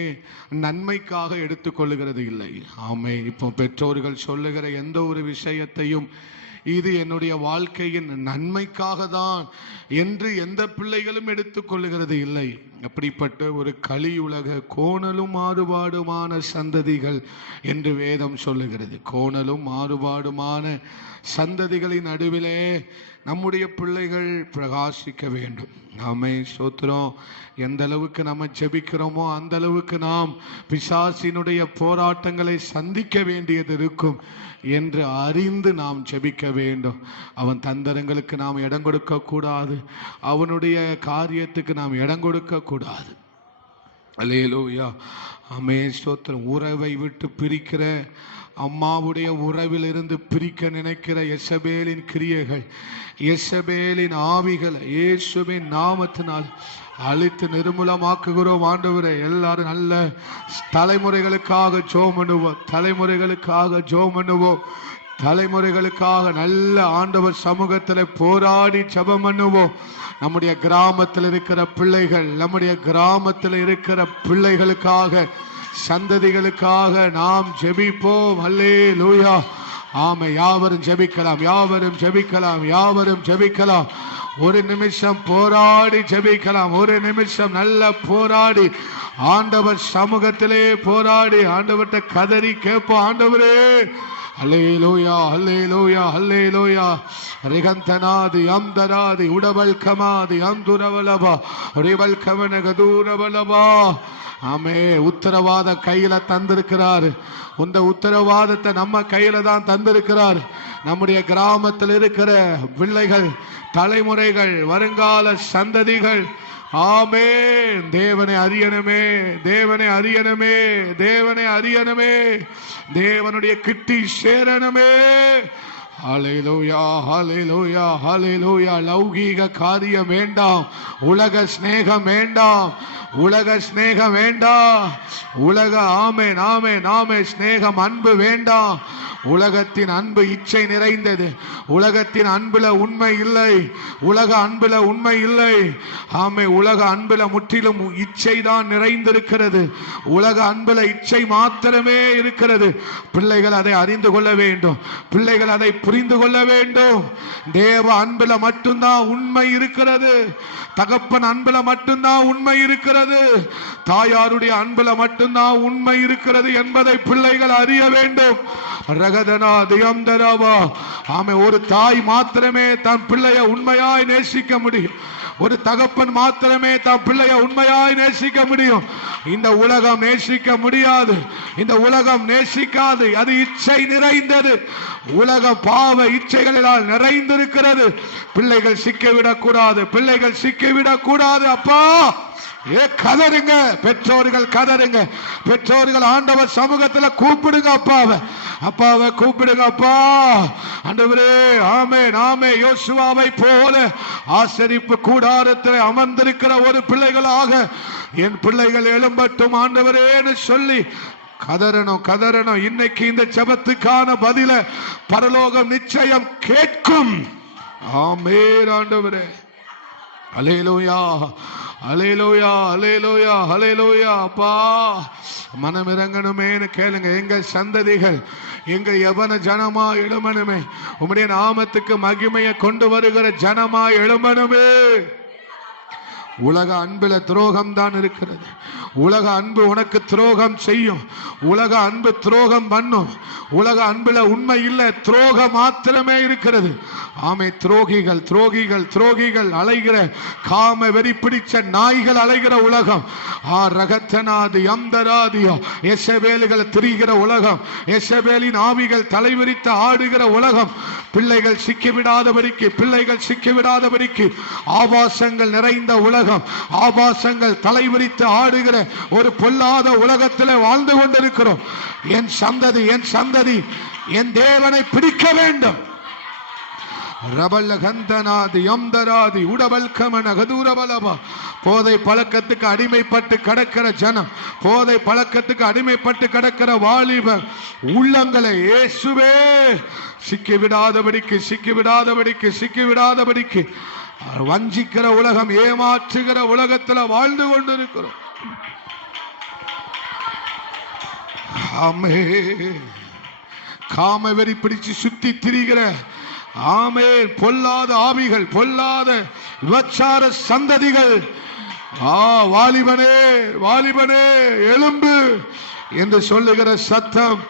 நன்மைக்காக எடுத்துக்கொள்ளுகிறது இல்லை. இப்போ பெற்றோர்கள் சொல்லுகிற எந்த ஒரு விஷயத்தையும் இது என்னுடைய வாழ்க்கையின் நன்மைக்காக தான் என்று எந்த பிள்ளைகளும் எடுத்துக்கொள்ளுகிறது இல்லை. அப்படிப்பட்ட ஒரு கலியுலக கோணலும் மாறுபாடுமான சந்ததிகள் என்று வேதம் சொல்லுகிறது. கோணலும் மாறுபாடுமான சந்ததிகளின் நடுவிலே நம்முடைய பிள்ளைகள் பிரகாசிக்க வேண்டும். நாமே ஸ்தோத்திரம். எந்த அளவுக்கு நம்ம ஜெபிக்கிறோமோ அந்த அளவுக்கு நாம் பிசாசினுடைய போராட்டங்களை சந்திக்க வேண்டியது இருக்கும் என்று அறிந்து நாம் ஜெபிக்க வேண்டும். அவன் தந்திரங்களுக்கு நாம் இடம் கொடுக்க கூடாது, அவனுடைய காரியத்துக்கு நாம் இடம் கொடுக்க கூடாது. அல்லேலூயா, ஆமென், ஸ்தோத்திரம். உறவை விட்டு பிரிக்கிற, அம்மாவுடைய உறவிலிருந்து பிரிக்க நினைக்கிற எசபேலின் கிரியைகள், எசபேலின் ஆவிகளை இயேசுவின் நாமத்தினால் அழித்து நிர்மூலமாக்குகிறோம். ஆண்டவரே, எல்லாரும் நல்ல தலைமுறைகளுக்காக ஜெபம் பண்ணுவோம், தலைமுறைகளுக்காக ஜெபம் பண்ணுவோம், தலைமுறைகளுக்காக நல்ல ஆண்டவர் சமூகத்தில் போராடி ஜெபம் பண்ணுவோம். நம்முடைய கிராமத்தில் இருக்கிற பிள்ளைகள், நம்முடைய கிராமத்தில் இருக்கிற பிள்ளைகளுக்காக, சந்ததிகளுக்காக நாம் ஜெபிப்போம். அல்லேலூயா, ஆமென். யாவரும் ஜெபிக்கலாம், யாவரும் ஜெபிக்கலாம், யாவரும் ஜெபிக்கலாம். ஒரு நிமிஷம் போராடி ஜெபிக்கலாம். ஒரு நிமிஷம் நல்ல போராடி ஆண்டவர் சமூகத்திலே போராடி ஆண்டவர்கிட்ட கதறி கேட்போம். ஆண்டவரே, அல்லேலூயா, அல்லேலூயா, அல்லேலூயா. ரிகந்தனாதி அம்தராதி உடவல்கமாதி அந்துரவலபா ரிவல்கவனகதூரவலபா. ஆமே, உத்தரவாத கையில தந்திருக்கிறார். இந்த உத்தரவாதத்தை நம்ம கையில தான் தந்திருக்கிறார். நம்முடைய கிராமத்தில் இருக்கிற பிள்ளைகள், தலைமுறைகள், வருங்கால சந்ததிகள், ஆமே, தேவனை அறியணுமே, தேவனை அறியணுமே, தேவனை அறியணுமே, தேவனுடைய கிட்டி சேரணுமே. ஹல்லேலூயா, ஹல்லேலூயா, ஹல்லேலூயா. லௌகீக காரியம் வேண்டாம், உலக ஸ்நேகம் வேண்டாம், உலக ஸ்நேகம் வேண்டாம், உலக ஆமென் ஆமென் ஆமென் ஸ்நேகம் அன்பு வேண்டாம். உலகத்தின் அன்பு இச்சை நிறைந்தது. உலகத்தின் அன்புல உண்மை இல்லை, உலக அன்புல உண்மை இல்லை. ஆமே, உலக அன்புல முற்றிலும் இச்சை தான் நிறைந்திருக்கிறது. உலக அன்புல இச்சை மாத்திரமே இருக்கிறது. பிள்ளைகள் அதை அறிந்து கொள்ள வேண்டும், பிள்ளைகள் அதை புரிந்து கொள்ள வேண்டும். தேவ அன்புல மட்டும்தான் உண்மை இருக்கிறது. தகப்பன் அன்புல மட்டும்தான் உண்மை இருக்கிறது. தாயாருடைய அன்புல மட்டும்தான் உண்மை இருக்கிறது என்பதை பிள்ளைகள் அறிய வேண்டும். ஆமே, ஒரு தாய் மாத்திரமே தன் பிள்ளைய உண்மையாய் நேசிக்க முடியும். ஒரு தகப்பன் மாத்திரமே தன் பிள்ளைய உண்மையாய் நேசிக்க முடியும். இந்த உலகம் நேசிக்க முடியாது, இந்த உலகம் நேசிக்காது. அது இச்சை நிறைந்தது. உலகம் பாவ இச்சைகளால் நிறைந்திருக்கிறது. பிள்ளைகள் சிக்கிவிடக் கூடாது, பிள்ளைகள் சிக்கிவிடக் கூடாது. அப்பா, கதறுங்க, பெற்றோர்கள் கதறுங்க, பெற்றோர்கள் ஆண்டவர் சமூகத்தில் கூப்பிடுங்க. அப்பாவை, அப்பாவை கூப்பிடுங்க. அப்பா, ஆண்டவரே, ஆமே நாமே யோசுவாவை போல ஆசரிப்பு கூடாரத்தில் அமர்ந்திருக்கிற ஒரு பிள்ளைகளாக என் பிள்ளைகள் எழும்பட்டும் ஆண்டவரேன்னு சொல்லி கதறணும், கதறணும். இன்னைக்கு இந்த ஜெபத்துக்கான பதில பரலோகம் நிச்சயம் கேட்கும். ஆமென் ஆண்டவரே. அல்லேலூயா, அல்லேலூயா, அல்லேலூயா, அல்லேலூயா. அப்பா, மனம் இறங்கணுமேன்னு கேளுங்க. எங்க சந்ததிகள், எங்க எவன ஜனமா எழுமணுமே, உம்முடைய நாமத்துக்கு மகிமையை கொண்டு வருகிற ஜனமா எழுமணுமே. உலக அன்புல துரோகம் தான் இருக்கிறது. உலக அன்பு உனக்கு துரோகம் செய்யும். உலக அன்பு துரோகம் பண்ணும். உலக அன்புல உண்மை இல்லை, துரோகம் மாத்திரமே இருக்கிறது. ஆமே, துரோகிகள், துரோகிகள், துரோகிகள் அலைகிற, காம வெறி பிடிச்ச நாய்கள் அலைகிற உலகம். ரகத்தனாதி அம்தராதியோ எசபேலுகள் திரிகிற உலகம். எசபேலின் ஆவிகள் தலைவிரித்து ஆடுகிற உலகம். பிள்ளைகள் சிக்கிவிடாதபடிக்கு, பிள்ளைகள் சிக்கிவிடாதபடிக்கு ஆபாசங்கள் நிறைந்த உலகம். ஆபாசங்கள் தலைவிரித்து ஆடுகிற ஒரு பொல்லாத உலகத்தில் வாழ்ந்து கொண்டிருக்கிறோம். என் சந்ததி, என் சந்ததி என் தேவனை பிடிக்க வேண்டும். போதை பழக்கத்துக்கு அடிமைப்பட்டு கிடக்கிற ஜனம், போதை பழக்கத்துக்கு அடிமைப்பட்டு கிடக்கிற வாலிபர் உள்ளங்களை இயேசுவே சிக்கிவிடாதபடிக்கு, சிக்கிவிடாதபடிக்கு, சிக்கிவிடாதபடிக்கு வஞ்சிக்கிற உலகம், ஏமாற்றுகிற உலகத்தில் வாழ்ந்து கொண்டிருக்கிறோம். ஆமே, காம வெறி பிடிச்சு சுத்தி திரிகிற, ஆமே, பொல்லாத ஆவிகள், பொல்லாத விபச்சார சந்ததிகள். வாலிபனே, வாலிபனே எழும்பு என்று சொல்லுகிற சத்தம்.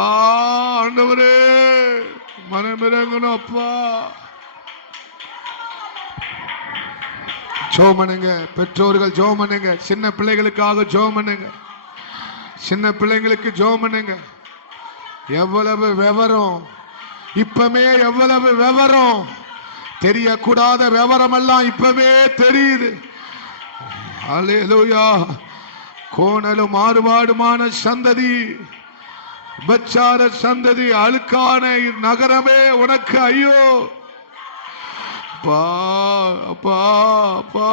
ஆண்டவரே, மனமிறங்கணும். அப்பா, ஜோமனுங்க, பெற்றோர்கள் ஜோமனுங்க, சின்ன பிள்ளைகளுக்காக ஜோமனுங்க, சின்ன பிள்ளைங்களுக்கு ஜோமனுங்க. எவ்வளவு விவரம், இப்பமே எவ்வளவு விவரம், தெரியக்கூடாத விவரம் எல்லாம் இப்பவே தெரியுது. அல்லேலூயா. கோணலும் மாறுபாடுமான சந்ததி, பச்சார சந்ததி, அழுக்கான நகரமே உனக்கு ஐயோ. அப்பா, அப்பா,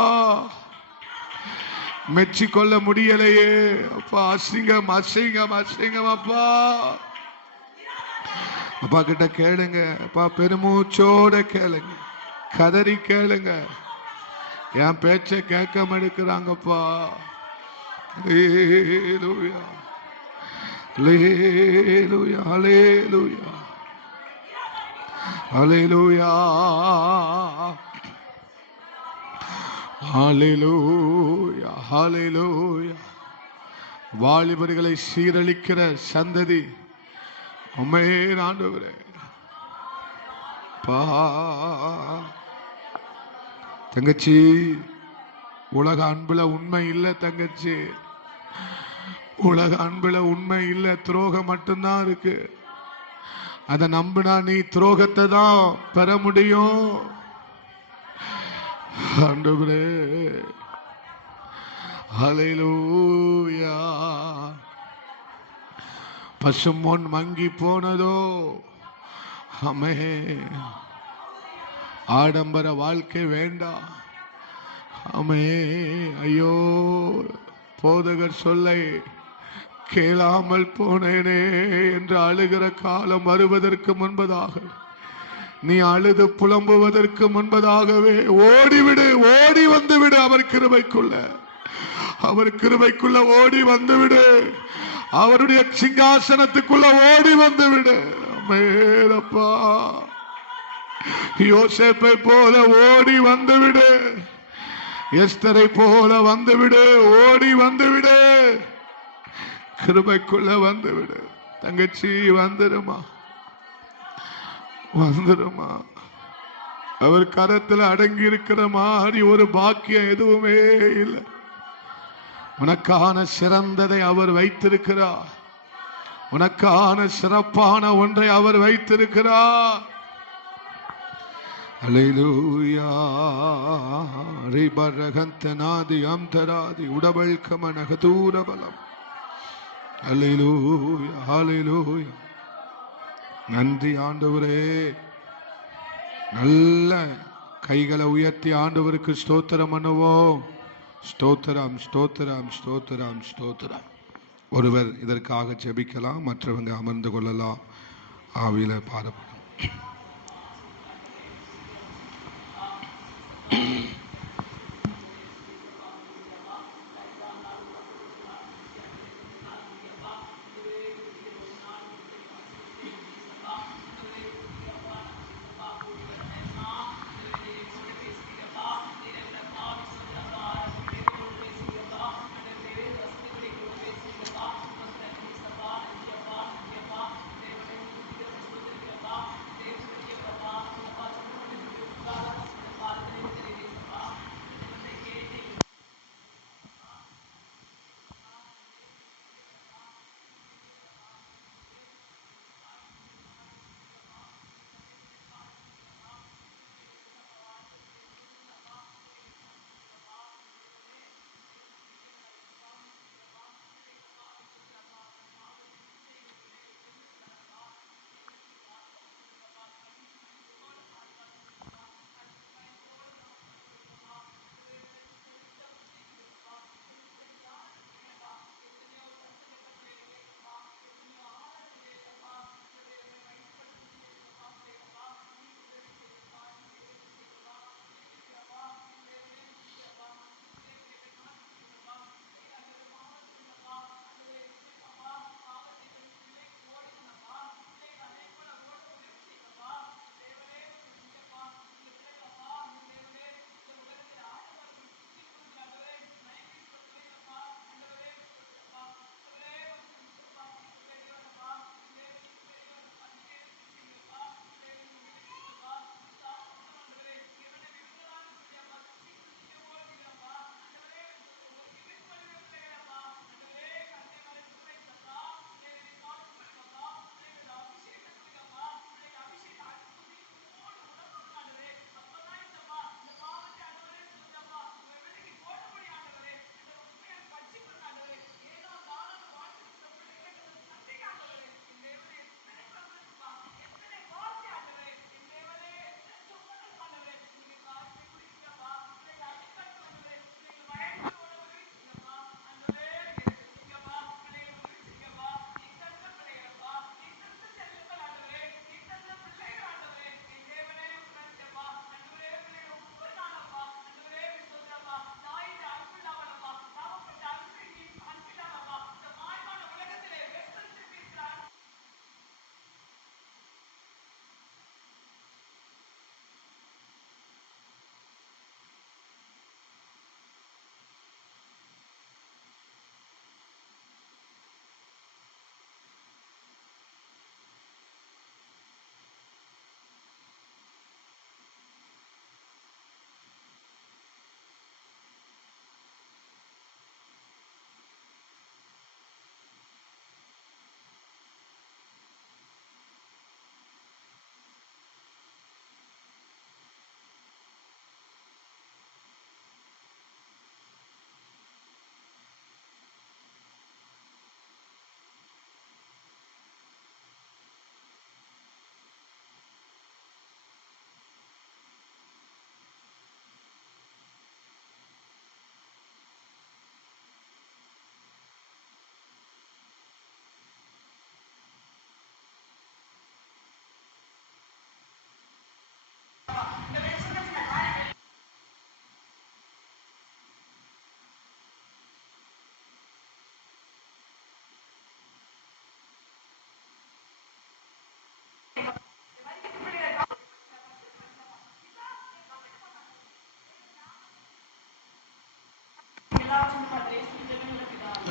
மெச்சிக்கொள்ள முடியலையே அப்பா. அசிங்கம், அசிங்கம், அசிங்கம். அப்பா, அப்பா கிட்ட கேளுங்க. அப்பா, பெருமூச்சோட கேளுங்க, கதறி கேளுங்க. என் பேச்ச கேட்க மறுக்கிறாங்கப்பா. அல்லேலூயா, அல்லேலூயா, அல்லேலூயா, அல்லேலூயா. ஹalleluya ஹalleluya. வாலிபர்களை சீரழிக்கிற சந்ததி ஆமென் ஆண்டவரே. தங்கச்சி, உலக அன்புல உண்மை இல்ல தங்கச்சி, உலக அன்புல உண்மை இல்ல, துரோகம் மட்டும்தான் இருக்கு. அதை நம்பினா நீ துரோகத்தை தான் பெற முடியும். ஆண்டவரே ஹல்லேலூயா. பசும்பொன் மங்கி போனதோ, ஆமென். ஆடம்பர வாழ்க்கை வேண்டாம். ஆமென். ஐயோ, போதகர் சொல்லை கேளாமல் போனேனே என்று அழுகிற காலம் வருவதற்கு முன்பதாக, நீ அழுது புலம்புவதற்கு முன்பதாகவே ஓடிவிடு, ஓடி வந்துவிடு அவர் கிருபைக்குள்ள, அவர் கிருபைக்குள்ள ஓடி வந்துவிடு, அவருடைய சிங்காசனத்துக்குள்ள ஓடி வந்துவிடு. மேலப்பா, யோசேப்பை போல ஓடி வந்துவிடு, எஸ்தரை போல வந்துவிடு, ஓடி வந்துவிடு, கிருபைக்குள்ள வந்துவிடு. தங்கச்சி வந்துருமா, வந்துருமா. அவர் கரத்தில் அடங்கி இருக்கிற மாதிரி ஒரு பாக்கியம் எதுவுமே இல்லை. உனக்கான சிறந்ததை அவர் வைத்திருக்கிறார், உனக்கான சிறப்பான ஒன்றை அவர் வைத்திருக்கிறார். அல்லேலூயா. ரிபரகந்தனாதி அம்தராதி உடபல்கமனகதூர பலம். அல்லேலூயா ஹல்லேலூயா. நன்றி ஆண்டவரே. நல்ல கைகளை உயர்த்தி ஆண்டவருக்கு ஸ்தோத்திரம் பண்ணுவோம். ஸ்தோத்திரம் ஸ்தோத்திரம் ஸ்தோத்திரம் ஸ்தோத்திரம். ஒருவர் இதற்காக ஜெபிக்கலாம், மற்றவங்க அமர்ந்து கொள்ளலாம். ஆவியில பாடப்படும்.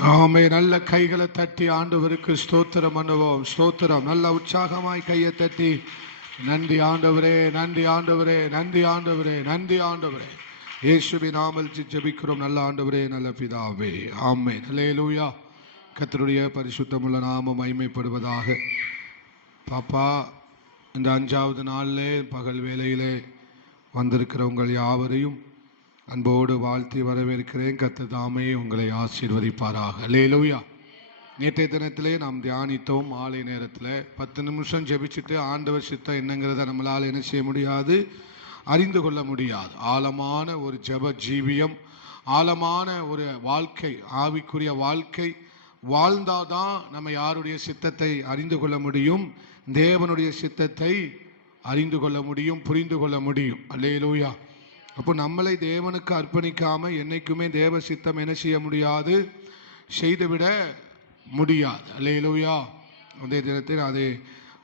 ஆமே. நல்ல கைகளை தட்டி ஆண்டவருக்கு ஸ்தோத்திரம் பண்ணுவோம். ஸ்தோத்திரம். நல்ல உற்சாகமாய் கையை தட்டி நன்றி ஆண்டவரே, நன்றி ஆண்டவரே, நன்றி ஆண்டவரே, நன்றி ஆண்டவரே. இயேசுவின் நாமத்தில் ஜெபிக்கிறோம் நல்ல ஆண்டவரே, நல்ல பிதாவே. ஆமென். அல்லேலூயா. கர்த்தருடைய பரிசுத்தமுள்ள நாமம் மகிமைப்படுவதாக. பாப்பா, இந்த 5வது நாளிலே பகல் வேளையிலே வந்திருக்கிறவங்கள் யாவரையும் அன்போடு வாழ்த்தி வரவேற்கிறேன். கர்த்தர் தாமே உங்களை ஆசீர்வதிப்பாராக. அல்லேலூயா. நேற்றைய தினத்திலே நாம் தியானித்தோம். மாலை நேரத்தில் 10 நிமிஷம் ஜெபிச்சுட்டு ஆண்டவர் சித்தம் என்னங்கிறத நம்மளால் என்ன செய்ய முடியாது, அறிந்து கொள்ள முடியாது. ஆழமான ஒரு ஜெப ஜீவியம், ஆழமான ஒரு வாழ்க்கை, ஆவிக்குரிய வாழ்க்கை வாழ்ந்தாதான் நம்ம யாருடைய சித்தத்தை அறிந்து கொள்ள முடியும், தேவனுடைய சித்தத்தை அறிந்து கொள்ள முடியும், புரிந்து கொள்ள முடியும். அல்லேலூயா. அப்போ நம்மளை தேவனுக்கு அர்ப்பணிக்காம என்னைக்குமே தேவ சித்தம் என்ன செய்ய முடியாது, செய்துவிட முடியாது. அல்லேலூயா. அதே தினத்தில் அதை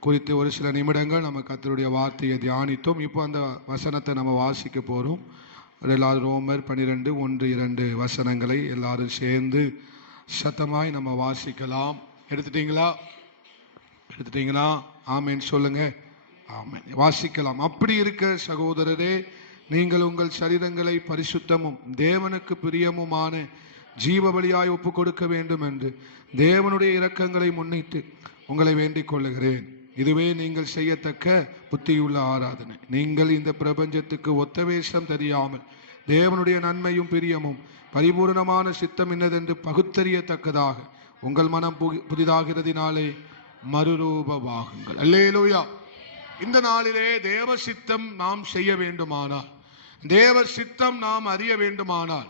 குறித்து ஒரு சில நிமிடங்கள் நம்ம கர்த்தருடைய வார்த்தையை தியானித்தோம். இப்போ அந்த வசனத்தை நம்ம வாசிக்க போகிறோம். எல்லாரும் ரோமர் 12:1-2 வசனங்களை எல்லாரும் சேர்ந்து சத்தமாய் நம்ம வாசிக்கலாம். எடுத்துட்டீங்களா? எடுத்துட்டீங்களா? ஆமேன் சொல்லுங்க. ஆமேன். வாசிக்கலாம். அப்படி இருக்க சகோதரரே, நீங்கள் உங்கள் சரீரங்களை பரிசுத்தமும் தேவனுக்கு பிரியமுமான ஜீவ பலியாய் ஒப்பு கொடுக்க வேண்டும் என்று தேவனுடைய இரக்கங்களை முன்னிட்டு உங்களை வேண்டிக் கொள்ளுகிறேன். இதுவே நீங்கள் செய்யத்தக்க புத்தியுள்ள ஆராதனை. நீங்கள் இந்த பிரபஞ்சத்துக்கு ஒத்த வேஷம் தெரியாமல் தேவனுடைய நன்மையும் பிரியமும் பரிபூர்ணமான சித்தம் என்னதென்று பகுத்தறியத்தக்கதாக உங்கள் மனம் புதிதாகிறதினாலே மறுரூபமாகுங்கள். அல்லேலூயா. இந்த நாளிலே தேவ சித்தம் நாம் செய்ய வேண்டுமானால், தேவ சித்தம் நாம் அறிய வேண்டுமானால்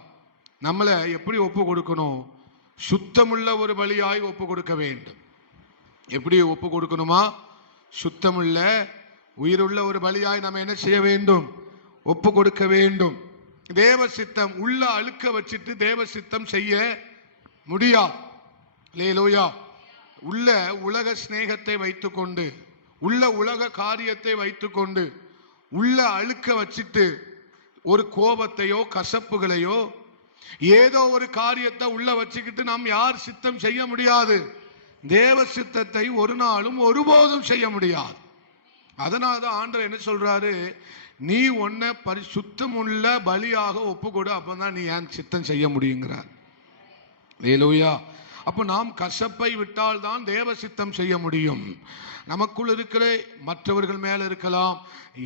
நம்மளை எப்படி ஒப்பு கொடுக்கணும்? சுத்தமுள்ள ஒரு பலியாய் ஒப்பு கொடுக்க வேண்டும். எப்படி ஒப்பு கொடுக்கணுமா? சுத்தமுள்ள உயிருள்ள ஒரு பலியாய் நம்ம என்ன செய்ய வேண்டும்? ஒப்பு கொடுக்க வேண்டும். தேவ சித்தம் உள்ள அழுக்க வச்சுட்டு தேவ சித்தம் செய்ய முடியாது. அல்லேலூயா. உள்ள உலக சிநேகத்தை வைத்துக்கொண்டு, உள்ள உலக காரியத்தை வைத்துக்கொண்டு, உள்ள அழுக்க வச்சுட்டு ஒரு கோபத்தையோ கசப்புகளையோ ஏதோ ஒரு காரியத்தை உள்ள வச்சுக்கிட்டு நாம் யார் சித்தம் செய்ய முடியாது. தேவ சித்தத்தை ஒரு நாளும் ஒருபோதும் செய்ய முடியாது. அதனால்தான் ஆண்டவர் என்ன சொல்றாரு, நீ உன்னை பரிசுத்தமுள்ள பலியாக ஒப்புக்கொடு, அப்பதான் நீ ஏன் சித்தம் செய்ய முடியுங்கிறார். அல்லேலூயா. அப்ப நாம் கசப்பை விட்டால் தான் தேவ சித்தம் செய்ய முடியும். நமக்குள் இருக்கிற மற்றவர்கள் மேல இருக்கலாம்,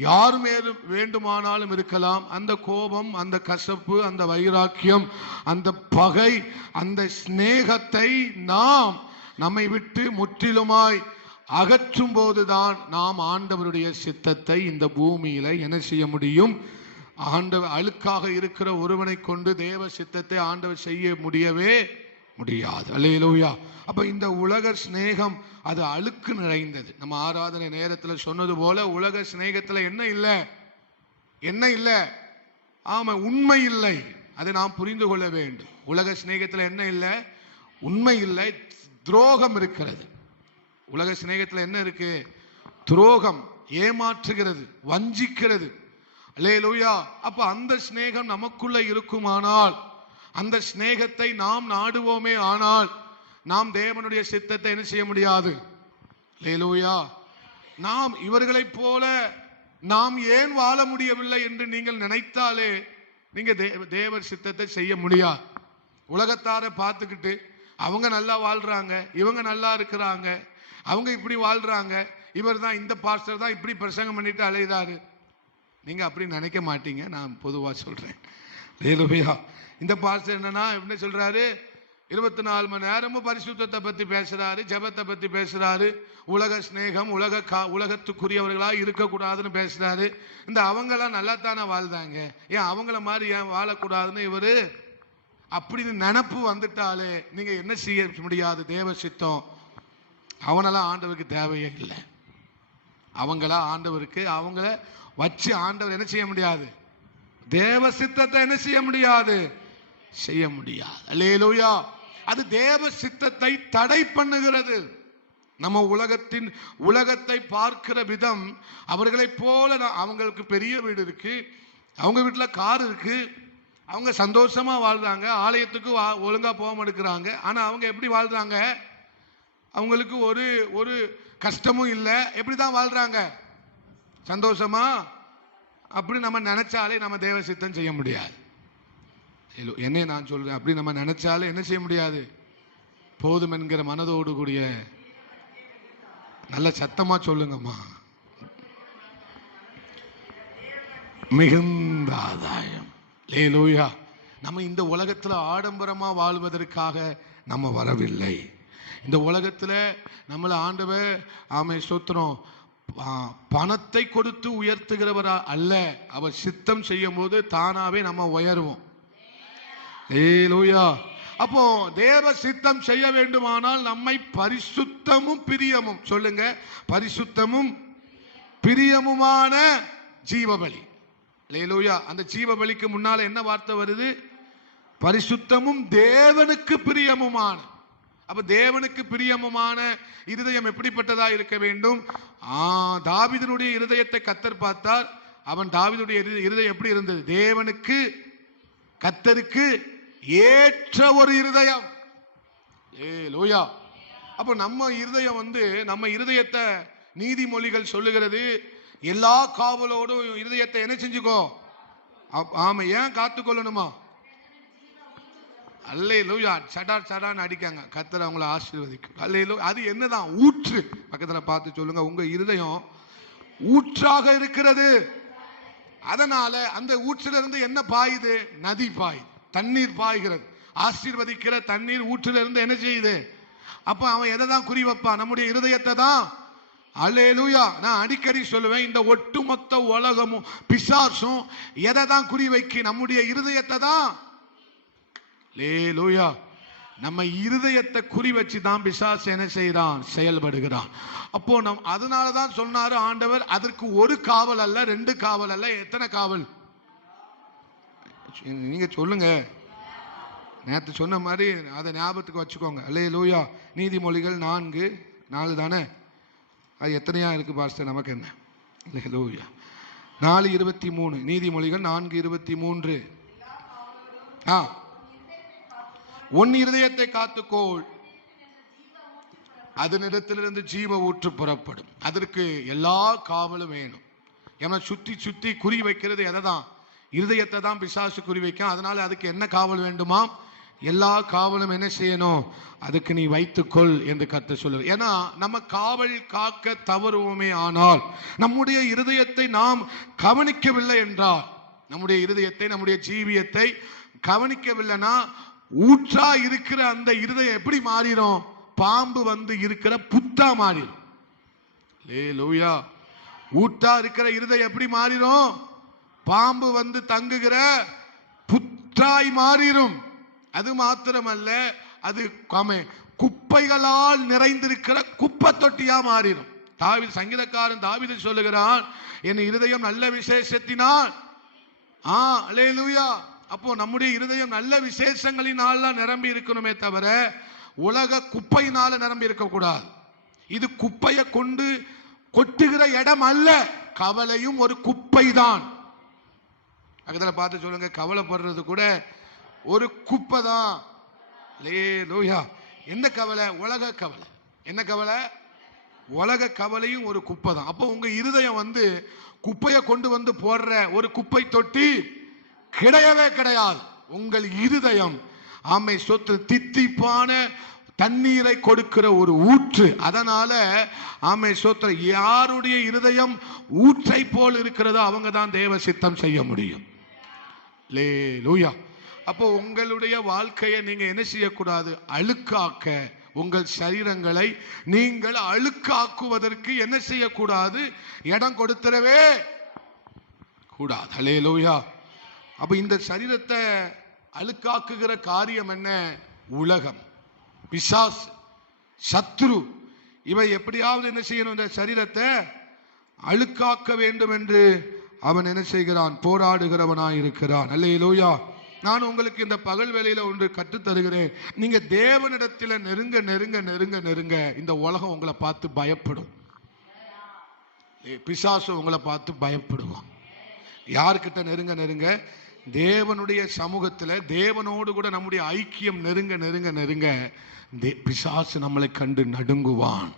யார் மேலும் வேண்டுமானாலும் இருக்கலாம். அந்த கோபம், அந்த கசப்பு, அந்த வைராக்கியம், அந்த பகை, அந்த சிநேகத்தை நாம் நம்மை விட்டு முற்றிலுமாய் அகற்றும் போதுதான் நாம் ஆண்டவருடைய சித்தத்தை இந்த பூமியில என்ன செய்ய முடியும். ஆண்டவர் அழுக்காக இருக்கிற ஒருவனை கொண்டு தேவ சித்தத்தை ஆண்டவர் செய்ய முடியவே முடியாது. அல்லேலூயா. அப்ப இந்த உலக சிநேகம் அது அழுக்கு நிறைந்தது. நம்ம ஆராதனை நேரத்தில் சொன்னது போல உலக சிநேகத்தில் என்ன இல்லை? என்ன இல்லை? ஆமா, உண்மை இல்லை. அதை நாம் புரிந்து கொள்ள வேண்டும். உலக சிநேகத்தில் என்ன இல்லை? உண்மை இல்லை, துரோகம் இருக்கிறது. உலக சிநேகத்தில் என்ன இருக்கு? துரோகம், ஏமாற்றுகிறது, வஞ்சிக்கிறது. அல்லேலூயா. அப்ப அந்த சிநேகம் நமக்குள்ள இருக்குமானால், அந்த சிநேகத்தை நாம் நாடுவோமே ஆனால் நாம் தேவனுடைய சித்தத்தை என்ன செய்ய முடியாது. அல்லேலூயா. நாம் இவர்களைப் போல நாம் ஏன் வாழ முடியவில்லை என்று நீங்கள் நினைத்தாலே நீங்க தேவ சித்தத்தை செய்ய முடியாது. உலகத்தாரை பார்த்துக்கிட்டு அவங்க நல்லா வாழ்றாங்க, இவங்க நல்லா இருக்கிறாங்க, அவங்க இப்படி வாழ்றாங்க, இவர் தான் இந்த பாஸ்டர் தான் இப்படி பிரசங்கம் பண்ணிட்டு அலைகிறாரு, நீங்க அப்படி நினைக்க மாட்டீங்க. நான் பொதுவா சொல்றேன். அல்லேலூயா. இந்த பாஸ்டர் என்னன்னா என்ன சொல்றாரு, 24 மணி நேரமும் பரிசுத்தத்தை பத்தி பேசுறாரு, ஜெபத்தை பத்தி பேசுறாரு, உலக சிநேகம், உலகத்துக்குரியவர்களா இருக்கக்கூடாதுன்னு பேசுறாரு. இந்த அவங்களாம் நல்லா தானே வாழ்ந்தாங்க, ஏன் அவங்கள மாதிரி ஏன் வாழக்கூடாதுன்னு இவரு அப்படின்னு நினப்பு வந்துட்டாலே நீங்க என்ன செய்ய முடியாது. தேவ சித்தம் அவனெல்லாம் ஆண்டவருக்கு தேவையே இல்லை. அவங்களா ஆண்டவருக்கு அவங்கள வச்சு ஆண்டவர் என்ன செய்ய முடியாது. தேவ சித்தத்தை என்ன செய்ய முடியாது, செய்ய முடியாது. அல்லேலூயா. அது தேவ சித்தத்தை தடை பண்ணுகிறது. நம்ம உலகத்தை பார்க்கிற விதம் அவர்களை போல, அவங்களுக்கு பெரிய வீடு இருக்கு, அவங்க வீட்டுல கார் இருக்கு, அவங்க சந்தோஷமா வாழ்றாங்க, ஆலயத்துக்கு ஒழுங்கா போக மாட்டேங்கிறாங்க. ஆனா அவங்க எப்படி வாழ்றாங்க? அவங்களுக்கு ஒரு ஒரு கஷ்டமும் இல்லை. எப்படிதான் வாழ்றாங்க? சந்தோஷமா. அப்படி நம்ம நினைச்சாலே நம்ம தேவ சித்தம் செய்ய முடியாது. என்ன நான் சொல்றேன், அப்படி நம்ம நினைச்சாலே என்ன செய்ய முடியாது? போதும் என்கிற மனதோடு கூடிய, நல்ல சத்தமா சொல்லுங்கம்மா, மிகுந்த ஆதாயம். அல்லேலூயா. நம்ம இந்த உலகத்துல ஆடம்பரமா வாழ்வதற்காக நம்ம வரவில்லை. இந்த உலகத்துல நம்மள ஆண்டவர், ஆமை ஸ்தோத்திரம், பணத்தை கொடுத்து உயர்த்துகிறவரா அல்ல. அவர் சித்தம் செய்யும் போது தானாவே நம்ம உயர்வோம். அல்லேலூயா. அப்போ தேவ சித்தம் செய்ய வேண்டுமானால் நம்மை பரிசுத்தமும் பிரியமும், சொல்லுங்க, பரிசுத்தமும் பிரியமுமான ஜீவபலி. அல்லேலூயா. அந்த ஜீவபலிக்கு முன்னால என்ன வார்த்தை வருது? பரிசுத்தமும் தேவனுக்கு பிரியமுமான. அப்ப தேவனுக்கு பிரியமுமான இருதயம் எப்படிப்பட்டதா இருக்க வேண்டும்? தாவீதுனுடைய இருதயத்தை கர்த்தர் பார்த்தார். அவன் தாவீதுடைய இருதயம் எப்படி இருந்தது? தேவனுக்கு, கர்த்தருக்கு ஏற்ற ஒரு இருதயம். அல்லேலூயா. அப்ப நம்ம இருதயம் நம்ம இருதயத்தை நீதிமொழிகள் சொல்லுகிறது, எல்லா காவலோடும் இருதயத்தை என்ன செஞ்சுக்கோ. ஆமா, ஏன் காத்துக்கொள்ளணுமா? அல்லேலூயா. சடா சடான்னு அடிக்காங்க, கர்த்தர் அவங்கள ஆசீர்வதிக்கும். அல்லேலூயா. அது என்னதான்? ஊற்று. பக்கத்துல பார்த்து சொல்லுங்க, உங்க இருதயம் ஊற்றாக இருக்கிறது. அதனால அந்த ஊற்றில இருந்து என்ன பாயுது? நதி பாயுது, தண்ணீர் பாய்கிறது. ஆசீர்வதிக்கிற தண்ணீர் ஊற்றில இருந்து என்ன செய்யுது? அப்ப அவன் எதை தான் குறி வைப்பான்? நம்முடைய இருதயத்தை தான். அல்லேலூயா. நான் அடிக்கடி சொல்லுவேன், இந்த ஒட்டுமொத்த உலகமும் பிசாசும் எதை தான் குறி வைக்கி? நம்முடைய இருதயத்தை தான். அல்லேலூயா. நம்ம இருதயத்தை குறி வச்சு தான் பிசாசு என்ன செய்யறான்? செயல்படுகிறான். அப்போ அதனாலதான் சொன்னாரு ஆண்டவர், அதற்கு ஒரு காவல் அல்ல, 2 காவல் அல்ல, எத்தனை காவல்? நீங்க சொல்லுங்க. நேற்று சொன்ன மாதிரி அதை ஞாபகத்துக்கு வச்சுக்கோங்க. அல்லேலூயா. நீதிமொழிகள் 4 தானே? அது எத்தனையா இருக்கு பாஸ்டர்? நமக்கு என்ன? அல்லேலூயா. 4:23. நீதிமொழிகள் 4:23. உன் இருதயத்தை காத்துக்கோள், அதனிடத்திலிருந்து ஜீவ ஊற்று புறப்படும். அதற்கு எல்லா காவலும் வேணும். ஏன்னா சுத்தி சுத்தி குறி வைக்கிறது எதை தான்? இருதயத்தை தான் பிசாசு குறி வைக்கும். அதனால அதுக்கு என்ன காவல் வேண்டுமா? எல்லா காவலும் என்ன செய்யணும்? அதுக்கு நீ வைத்துக்கொள் என்று கர்த்தர் சொல்லுவார். ஏன்னா நம்ம காவல் காக்க தவறுவோமே ஆனால், நம்முடைய இருதயத்தை நாம் கவனிக்கவில்லை என்றால், நம்முடைய இருதயத்தை, நம்முடைய ஜீவியத்தை கவனிக்கவில்லைன்னா, ஊற்றா இருக்கிற அந்த இருதயம் எப்படி மாறிடும்? பாம்பு இருக்கிற புத்தா மாறிடும். அல்லேலூயா. ஊற்றா இருக்கிற இருதயம் எப்படி மாறிடும்? பாம்பு தங்குகிற புத்தாய் மாறிடும். அது மாத்திரமல்ல, அது குப்பைகளால் நிறைந்திருக்கிற குப்பை தொட்டியா மாறிடும். சங்கீதக்காரன் தாவீது சொல்லுகிறான், என் இருதயம் நல்ல விசேஷத்தினால். அல்லேலூயா. அப்போ நம்முடைய இருதயம் நல்ல விசேஷங்களினால் நிரம்பி இருக்கணுமே தவிர உலக குப்பையினால நிரம்பி இருக்க கூடாது. இது குப்பையை கொண்டு கொட்டுகிற இடம் அல்ல. கவலையும் ஒரு குப்பை தான். அதில் பார்த்து சொல்லுங்க, கவலைப்படுறது கூட ஒரு குப்பை தான். அல்லேலூயா. என்ன கவலை? உலக கவலை. என்ன கவலை? உலக கவலையும் ஒரு குப்பை தான். அப்போ உங்க இருதயம் குப்பையை கொண்டு போடுற ஒரு குப்பை தொட்டி கிடையவே கிடையாது. உங்கள் இருதயம் ஆமை சொத்து தித்திப்பான தண்ணீரை கொடுக்கிற ஒரு ஊற்று. அதனால ஆமை சொத்து யாருடைய இருதயம் ஊற்றை போல் இருக்கிறதோ அவங்க தான் தேவ சித்தம் செய்ய முடியும். அல்லேலூயா. அப்போ உங்களுடைய வாழ்க்கையை நீங்க என்ன செய்யக்கூடாது? அழுக்காக்க. உங்கள் சரீரங்களை நீங்கள் அழுக்காக்குவதற்கு என்ன செய்யக்கூடாது? இடம் கொடுத்துடவே கூடாது. அல்லேலூயா. அப்ப இந்த சரீரத்தை அழுக்காக்குகிற காரியம் என்ன? உலகம், பிசாசு, சத்ரு. இவை எப்படியாவது என்ன செய்யணும்? இந்த சரீரத்தை அழுக்காக்க வேண்டும் என்று அவன் என்ன செய்கிறான்? போராடுகிறவனாய் இருக்கிறான். அல்லேலூயா. நான் உங்களுக்கு இந்த பகல் வேளையில ஒன்று கற்றுத் தருகிறேன். நீங்க தேவனிடத்தில் நெருங்க நெருங்க நெருங்க நெருங்க இந்த உலகம் உங்களை பார்த்து பயப்படும். பிசாசு உங்களை பார்த்து பயப்படுவான். யார்கிட்ட நெருங்க நெருங்க? தேவனுடைய சமூகத்தில் தேவனோடு கூட நம்முடைய ஐக்கியம் நெருங்க நெருங்க நெருங்க பிசாசு நம்மளை கண்டு நடுங்குவான்.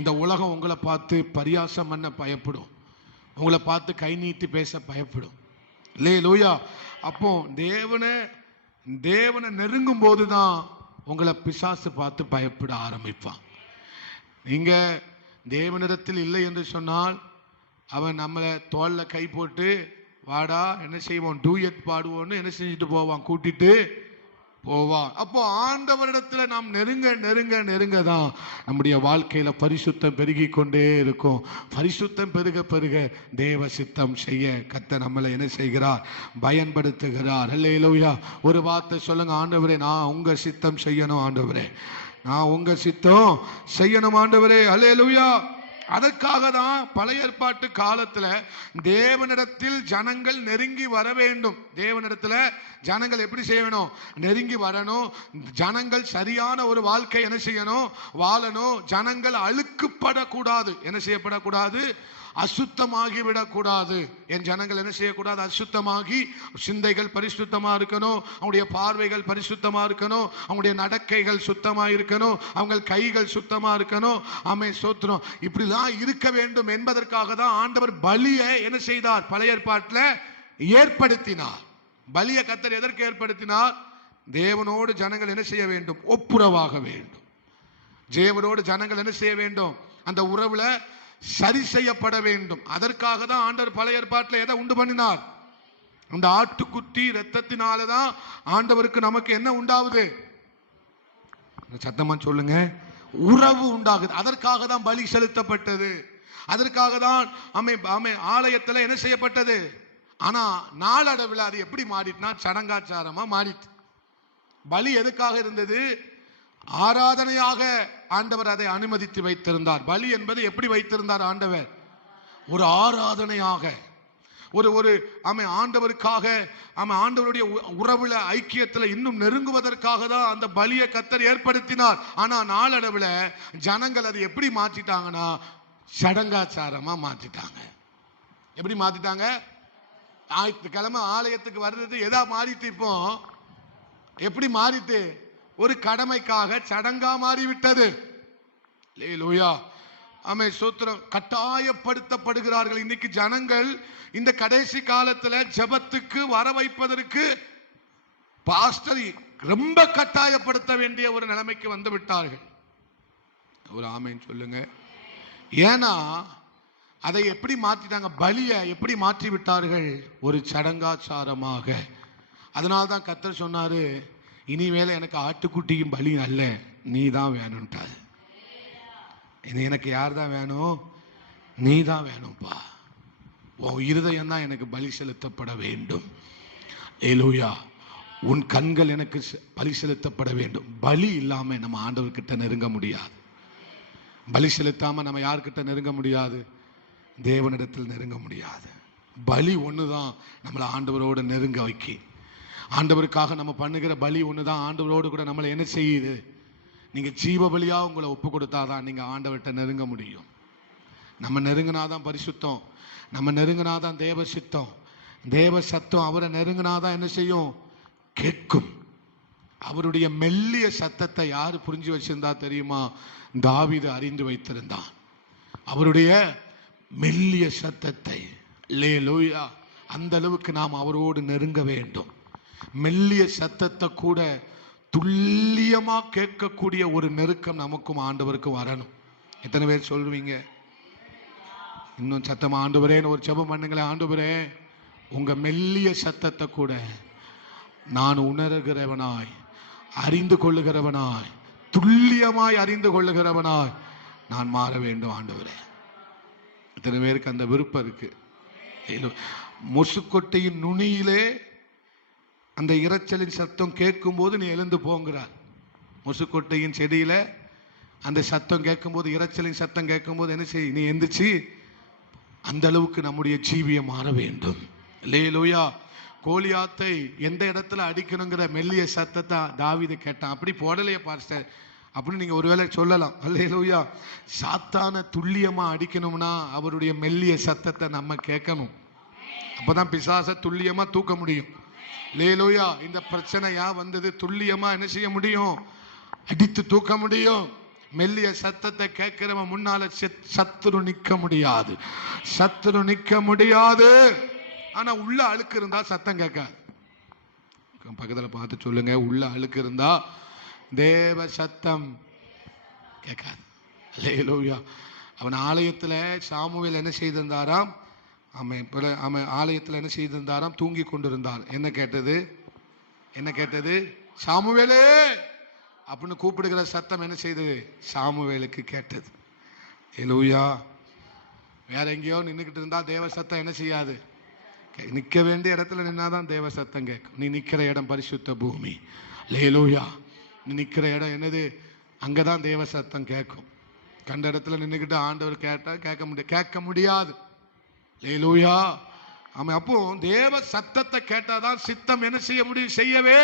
இந்த உலகம் உங்களை பார்த்து பரியாசம் பண்ண பயப்படும், உங்களை பார்த்து கை நீட்டி பேச பயப்படும். அல்லேலூயா. அப்போ தேவனை நெருங்கும் போதுதான் உங்களை பிசாசு பார்த்து பயப்பட ஆரம்பிப்பான். நீங்க தேவனிடத்தில் இல்லை என்று சொன்னால் அவன் நம்மளை தோல்ல கை போட்டு வாடா என்ன செய்வோம், டூயட் பாடுவோன்னு என்ன செஞ்சுட்டு போவான், கூட்டிட்டு போவான். அப்போ ஆண்டவரிடத்துல நாம் நெருங்க நெருங்க நெருங்க தான் நம்முடைய வாழ்க்கையில பரிசுத்தம் பெருகி கொண்டே இருக்கும். பரிசுத்தம் பெருக பெருக தேவ சித்தம் செய்ய கர்த்தர் நம்மளை என்ன செய்கிறார், பயன்படுத்துகிறார். அல்லேலூயா. ஒரு வார்த்தை சொல்லுங்க, ஆண்டவரே நான் உங்க சித்தம் செய்யணும், ஆண்டவரே நான் உங்க சித்தம் செய்யணும் ஆண்டவரே. அல்லேலூயா. அதற்காக தான் பழைய ஏற்பாட்டு காலத்துல தேவனிடத்தில் ஜனங்கள் நெருங்கி வர வேண்டும். தேவனிடத்துல ஜனங்கள் எப்படி செய்யணும், நெருங்கி வரணும். ஜனங்கள் சரியான ஒரு வாழ்க்கை என்ன செய்யணும், வாழணும். ஜனங்கள் அழுக்குப்படக்கூடாது, என்ன செய்யப்படக்கூடாது, அசுத்தமாகிவிடக்கூடாது. என் ஜனங்கள் என்ன செய்யக்கூடாது, அசுத்தமாகி சிந்தைகள் பரிசுத்தமா இருக்கணும், அவங்களுடைய பார்வைகள் பரிசுத்தமா இருக்கணும், அவங்களுடைய நடக்கைகள் சுத்தமா இருக்கணும், அவங்க கைகள் சுத்தமா இருக்கணும். ஆமென், ஸ்தோத்திரம். இப்படிதான் இருக்க வேண்டும் என்பதற்காக தான் ஆண்டவர் பலியை என்ன செய்தார், பழைய ஏற்பாட்டில் ஏற்படுத்தினார். பலியை கர்த்தர் எதற்கு ஏற்படுத்தினார், தேவனோடு ஜனங்கள் என்ன செய்ய வேண்டும், ஒப்புரவாக வேண்டும். தேவனோடு ஜனங்கள் என்ன செய்ய வேண்டும், அந்த உறவுல சரி செய்யப்பட வேண்டும். அதற்காக தான் ஆண்டவர் பழைய ஏற்பாட்டில் எதை உண்டு பண்ணினார், அந்த ஆட்டுக்குட்டி இரத்தத்தினாலதான் ஆண்டவருக்கு நமக்கு என்ன உண்டாகுது, சத்தமா சொல்லுங்க, உறவு உண்டாகுது. அதற்காக தான் பலி செலுத்தப்பட்டது. அதற்காக தான் ஆலயத்தில் என்ன செய்யப்பட்டது. ஆனா நாளடைவில் அது எப்படி மாறிட்டுனா சடங்காச்சாரமா மாறிட்டு. பலி எதுக்காக இருந்தது, ஆராதனையாக ஆண்டவர் அதை அனுமதித்து வைத்திருந்தார். பலி என்பது எப்படி வைத்திருந்தார் ஆண்டவர், ஒரு ஆராதனையாக, ஒரு ஆண்டவருக்காக, ஆண்டவருடைய உறவுல ஐக்கியத்தில் இன்னும் நெருங்குவதற்காக தான் அந்த பலியை கர்த்தர் ஏற்படுத்தினார். ஆனா நாளடைவில் ஜனங்கள் அதை எப்படி மாற்றிட்டாங்கன்னா சடங்காச்சாரமா மாற்றிட்டாங்க. எப்படி மாற்றிட்டாங்க, ஞாயிற்றுக்கிழமை ஆலயத்துக்கு வர்றது எதா மாறிட்டு, இப்போ எப்படி மாறிட்டு, ஒரு கடமைக்காக சடங்கா மாறிவிட்டது. அல்லேலூயா. ஆமென், ஸ்தோத்திரம். கட்டாயப்படுத்தப்படுகிறார்கள் இன்னைக்கு ஜனங்கள். இந்த கடைசி காலத்துல ஜெபத்துக்கு வர வைப்பதற்கு பாஸ்டர் ரொம்ப கட்டாயப்படுத்த வேண்டிய ஒரு நிலைமைக்கு வந்து விட்டார்கள். ஒரு ஆமென் சொல்லுங்க. ஏன்னா அதை எப்படி மாற்றிட்டாங்க, பலியை எப்படி மாற்றி விட்டார்கள், ஒரு சடங்காச்சாரமாக. அதனால்தான் கர்த்தர் சொன்னாரு, இனிமேல எனக்கு ஆட்டுக்குட்டியும் பலி அல்ல, நீ தான் வேணும்ட்டாரு. இனி எனக்கு யார் தான் வேணும், நீ தான் வேணும்பா. உன் இருதயம் தான் எனக்கு பலி செலுத்தப்பட வேண்டும். அல்லேலூயா. உன் கண்கள் எனக்கு பலி செலுத்தப்பட வேண்டும். பலி இல்லாம நம்ம ஆண்டவர்கிட்ட நெருங்க முடியாது. பலி செலுத்தாம நம்ம யார்கிட்ட நெருங்க முடியாது, தேவனிடத்தில் நெருங்க முடியாது. பலி ஒண்ணுதான் நம்மளை ஆண்டவரோடு நெருங்க வைக்க. ஆண்டவருக்காக நம்ம பண்ணுகிற பலி ஒண்ணுதான் ஆண்டவரோடு கூட நம்மளை என்ன செய்யுது. நீங்க ஜீவ பலியா உங்களை ஒப்பு கொடுத்தாதான் நீங்க ஆண்டவர்கிட்ட நெருங்க முடியும். நம்ம நெருங்கினாதான் பரிசுத்தம், நம்ம நெருங்கினாதான் தேவ சித்தம், தேவ சத்தம் அவரை நெருங்கினாதான் என்ன செய்யும், கேட்கும். அவருடைய மெல்லிய சத்தத்தை யாரு புரிஞ்சு வச்சிருந்தா தெரியுமா, தாவீது அறிந்து வைத்திருந்தான். அவருடைய மெல்லிய சத்தத்தை. அல்லேலூயா. அந்த அளவுக்கு நாம் அவரோடு நெருங்க வேண்டும். மெல்லிய சத்தத்தை கூட துல்லியமா கேட்கக்கூடிய ஒரு நெருக்கம் நமக்கும் ஆண்டவருக்கும் வரணும். எத்தனை பேர் சொல்லுவீங்க, இன்னும் சத்தமா ஆண்டவரேன்னு ஒரு ஜெபம் பண்ணுங்களேன். ஆண்டவரே, உங்க மெல்லிய சத்தத்தை கூட நான் உணர்கிறவனாய், அறிந்து கொள்ளுகிறவனாய், துல்லியமாய் அறிந்து கொள்ளுகிறவனாய் நான் மாற வேண்டும் ஆண்டவரே. இத்தனை பேருக்கு அந்த விருப்பம் இருக்கு. முசுக்கொட்டையின் நுனியிலே அந்த இரைச்சலின் சத்தம் கேட்கும் போது நீ எழுந்து போங்கிறார். முசுக்கொட்டையின் செடியில அந்த சத்தம் கேட்கும் போது, இரைச்சலின் சத்தம் கேட்கும் போது என்ன செய், நீ எந்திரிச்சு. அந்த அளவுக்கு நம்முடைய ஜீவியம் மாற வேண்டும். அல்லேலூயா. கோலியாத்தை எந்த இடத்துல அடிக்கணுங்கிற மெல்லிய சத்தத்தை தாவீது கேட்டான். அப்படி போடலையே பாஸ்டர் அப்படின்னு நீங்க ஒருவேளை சொல்லலாம். அல்லேலூயா. சாத்தான துல்லியமா அடிக்கணும்னா அவருடைய மெல்லிய சத்தத்தை நம்ம கேட்கணும். அப்பதான் பிசாசை துல்லியமா தூக்க முடியும். அல்லேலூயா. இந்த பிரச்சனையா வந்தது, துல்லியமா என்ன செய்ய முடியும்? அடித்து தூக்க முடியும். மெல்லிய சத்தத்தை கேட்கிறவன் முன்னால சத்துரு நிக்க முடியாது, சத்துரு நிக்க முடியாது. ஆனா உள்ள அழுக்கு இருந்தா சத்தம் கேட்காது. பக்கத்துல பார்த்து சொல்லுங்க, உள்ள அழுக்கு இருந்தா தேவ சத்தம் கேட்காது. அல்லேலூயா. அவன் ஆலயத்துல சாமுவேல் என்ன செய்திருந்தாராம்? அவன் ஆலயத்தில் என்ன செய்திருந்தாராம்? தூங்கி கொண்டிருந்தார். என்ன கேட்டது? என்ன கேட்டது? சாமுவேலே அப்படின்னு கூப்பிடுகிற சத்தம் என்ன செய்தது? சாமுவேலுக்கு கேட்டது. அல்லேலூயா. வேற எங்கேயோ நின்றுக்கிட்டு இருந்தா தேவ சத்தம் என்ன செய்யாது? நிற்க வேண்டிய இடத்துல நின்னாதான் தேவ சத்தம் கேட்கும். நீ நிற்கிற இடம் பரிசுத்த பூமி. அல்லேலூயா. நீ நிற்கிற இடம் என்னது? அங்கதான் தேவ சத்தம் கேட்கும். கண்ட இடத்துல நின்றுக்கிட்டு ஆண்டவர் கேட்டா கேட்க முடியாது. அல்லேலூயா. ஆமா. அப்போ தேவ சத்தத்தை கேட்டாதான் சித்தம் என்ன செய்ய முடியும்? செய்யவே.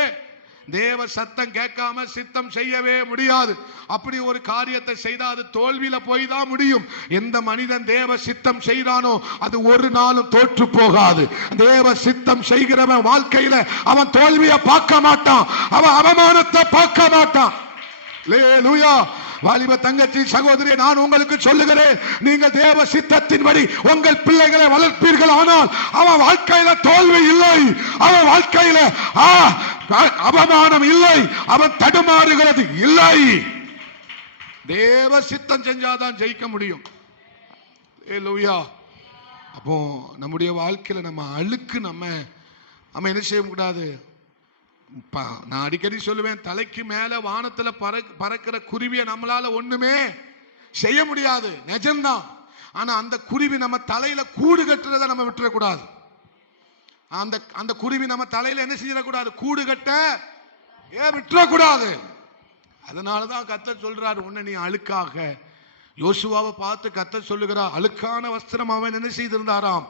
தேவ சத்தம் கேட்காம சித்தம் செய்யவே முடியாது. அப்படி ஒரு காரியத்தை செய்தா அது தோல்வியில போய் தான் முடியும். எந்த மனிதன் தேவ சித்தம் செய்தானோ அது ஒரு நாளும் தோற்று போகாது. தேவ சித்தம் செய்கிறவன் வாழ்க்கையில அவன் தோல்வியை பார்க்க மாட்டான், அவன் அவமானத்தை பார்க்க மாட்டான். அல்லேலூயா. வாலிப தங்கச்சி, சகோதரி, நான் உங்களுக்கு சொல்லுகிறேன், நீங்கள் தேவ சித்தத்தின்படி உங்கள் பிள்ளைகளை வளர்ப்பீர்கள். ஆனால் அவன் வாழ்க்கையில தோல்வி இல்லை, அவன் வாழ்க்கையில அவமானம் இல்லை, அவன் தடுமாறுகிறது இல்லை. தேவ சித்தம் செஞ்சாதான் ஜெயிக்க முடியும். அல்லேலூயா. அப்போ நம்முடைய வாழ்க்கையில நம்ம அழுக்கு நம்ம என்ன செய்ய கூடாது? நான் அடிக்கடி சொல்லுவேன், தலைக்கு மேல வானத்துல பறக்கிற குருவியை நம்மளால ஒண்ணுமே செய்ய முடியாது, நிஜம்தான். ஆனா அந்த குருவி நம்ம தலையில கூடு கட்டுறத நம்ம விட்டுறக்கூடாது. அந்த குருவி நம்ம தலையில என்ன செய்யக்கூடாது? கூடு கட்ட விட்டுறக்கூடாது. அதனாலதான் கர்த்தர் சொல்றாரு, உன்னை நீ அழுக்காக. யோசுவாவை பார்த்து கர்த்தர் சொல்லுகிறார், அழுக்கான வஸ்திரம் அவன் என்ன செய்திருந்தாராம்?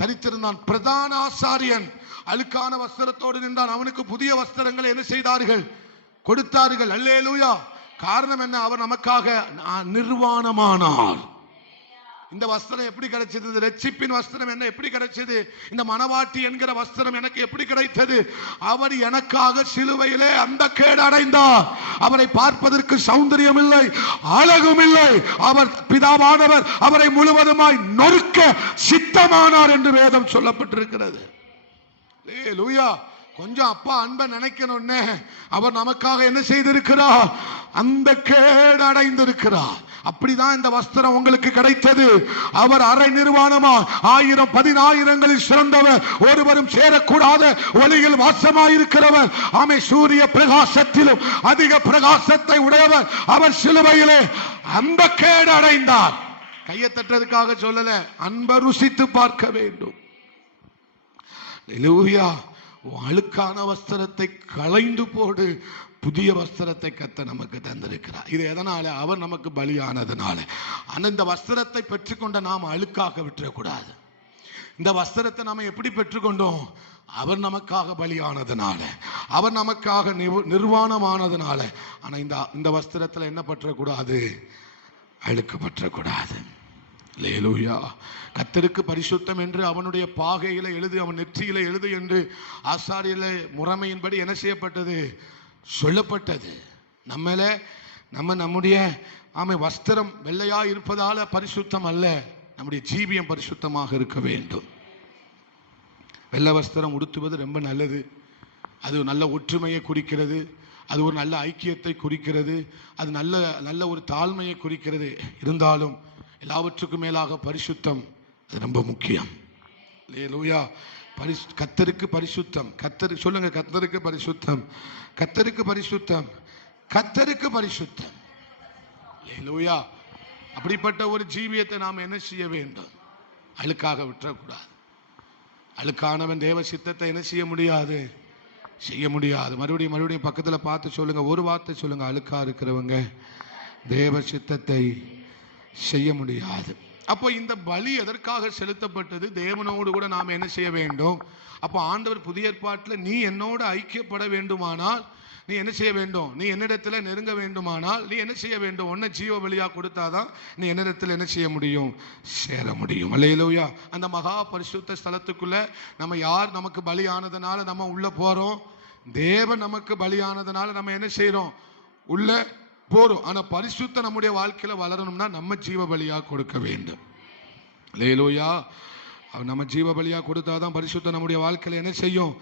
தரித்திருந்தான். பிரதான ஆசாரியன் அழுக்கான வஸ்திரத்தோடு நின்றான். அவனுக்கு புதிய வஸ்திரங்களை என்ன செய்தார்கள்? கொடுத்தார்கள். அல்லேலூயா. காரணம் என்ன? அவர் நமக்காக நிர்வாணமானார். இந்த வஸ்திரம் எப்படி கிடைச்சது? ரட்சிப்பின் வஸ்திரம் என்ன எப்படி கிடைச்சது? இந்த மனவாட்டி என்கிற வஸ்திரம் எனக்கு எப்படி கிடைத்தது? அவர் எனக்காக சிலுவையிலே அந்த கேடு அடைந்தார். அவரை பார்ப்பதற்கு சௌந்தரியம் இல்லை, அழகும் இல்லை. அவர் பிதாவானவர் அவரை முழுவதுமாய் நொறுக்க சித்தமானார் என்று வேதம் சொல்லப்பட்டிருக்கிறது. அல்லேலூயா. கொஞ்சம் அப்பா அன்பை நினைக்கணும்னே அவர் நமக்காக என்ன செய்திருக்கிறார்? அந்த கேடு அடைந்திருக்கிறார். அப்படிதான் இந்த வஸ்திரம் உங்களுக்கு கிடைத்தது. அவர் அரை நிர்வாணமா 1000 10,000ங்களில் சிறந்தவர், ஒருவரும் சேரக்கூடாத ஒளியில் வாசமாயிருக்கிறவர். ஆமை சூரிய பிரகாசத்திலும் அதிக பிரகாசத்தை உடையவர். அவர் சிலுவையிலே அந்த கேடு அடைந்தார். கையை தட்டுறதுக்காக சொல்லல, அன்பை ருசித்து பார்க்க வேண்டும். அல்லேலூயா. அழுக்கான வஸ்திரத்தை களைந்து போடு, புதிய வஸ்திரத்தை கர்த்தர் நமக்கு தந்திருக்கிறார். இது எதனால? அவர் நமக்கு பலியானதுனால. ஆனால் இந்த வஸ்திரத்தை பெற்றுக்கொண்ட நாம் அழுக்காக விட்டுறக்கூடாது. இந்த வஸ்திரத்தை நாம எப்படி பெற்றுக்கொண்டோம்? அவர் நமக்காக பலியானதுனால, அவர் நமக்காக நிர்வாணமானதுனால. ஆனா இந்த வஸ்திரத்துல என்ன பற்றக்கூடாது? அழுக்கு பற்றக்கூடாது. அல்லேலூயா. கர்த்தருக்கு பரிசுத்தம் என்று அவனுடைய பாகையில எழுது, அவன் நெற்றியில எழுது என்று ஆசாரியல முறைமையின்படி என்ன செய்யப்பட்டது? சொல்லப்பட்டது. நம்முடைய வஸ்திரம் வெள்ளையா இருப்பதால பரிசுத்தம் அல்ல, நம்முடைய ஜீவியம் பரிசுத்தமாக இருக்க வேண்டும். வெள்ளை வஸ்திரம் உடுத்துவது ரொம்ப நல்லது. அது நல்ல ஒற்றுமையை குறிக்கிறது, அது ஒரு நல்ல ஐக்கியத்தை குறிக்கிறது, அது நல்ல ஒரு தாழ்மையை குறிக்கிறது. இருந்தாலும் எல்லாவற்றுக்கும் மேலாக பரிசுத்தம் அது ரொம்ப முக்கியம். அல்லேலூயா. கர்த்தருக்கு பரிசுத்தம். கர்த்தருக்கு சொல்லுங்க, கர்த்தருக்கு பரிசுத்தம், கர்த்தருக்கு பரிசுத்தம், கர்த்தருக்கு பரிசுத்தம். அல்லேலூயா. அப்படிப்பட்ட ஒரு ஜீவியத்தை நாம் என்ன செய்ய வேண்டும்? அழுக்காக விட்டுறக்கூடாது. அழுக்கானவன் தேவ சித்தத்தை என்ன செய்ய முடியாது? செய்ய முடியாது. மறுபடியும் பக்கத்தில் பார்த்து சொல்லுங்க, ஒரு வார்த்தை சொல்லுங்க, அழுக்கா இருக்கிறவங்க தேவ சித்தத்தை செய்ய முடியாது. அப்போ இந்த பலி எதற்காக செலுத்தப்பட்டது? தேவனோடு கூட நாம் என்ன செய்ய வேண்டும்? அப்போ ஆண்டவர் புதிய ஏற்பாட்டில் நீ என்னோடு ஐக்கியப்பட வேண்டுமானால் நீ என்ன செய்ய வேண்டும்? நீ என்னிடத்தில் நெருங்க வேண்டுமானால் நீ என்ன செய்ய வேண்டும்? உன்னை ஜீவ பலியா கொடுத்தாதான் நீ என்னிடத்தில் என்ன செய்ய முடியும்? சேர முடியும். அல்லேலூயா. அந்த மகா பரிசுத்த ஸ்தலத்துக்குள்ள நம்ம யார் நமக்கு பலியானதுனால நம்ம உள்ள போறோம்? தேவன் நமக்கு பலியானதுனால நம்ம என்ன செய்யறோம்? உள்ள போறோம். ஆனா பரிசுத்த நம்முடைய வாழ்க்கையில வளரணும்னா நம்ம ஜீவ பலியா கொடுக்க வேண்டும். அல்லேலூயா. நம்ம ஜீவ பலியா கொடுத்தாதான் பரிசுத்த நம்முடைய வாழ்க்கையில என்ன செய்யும்?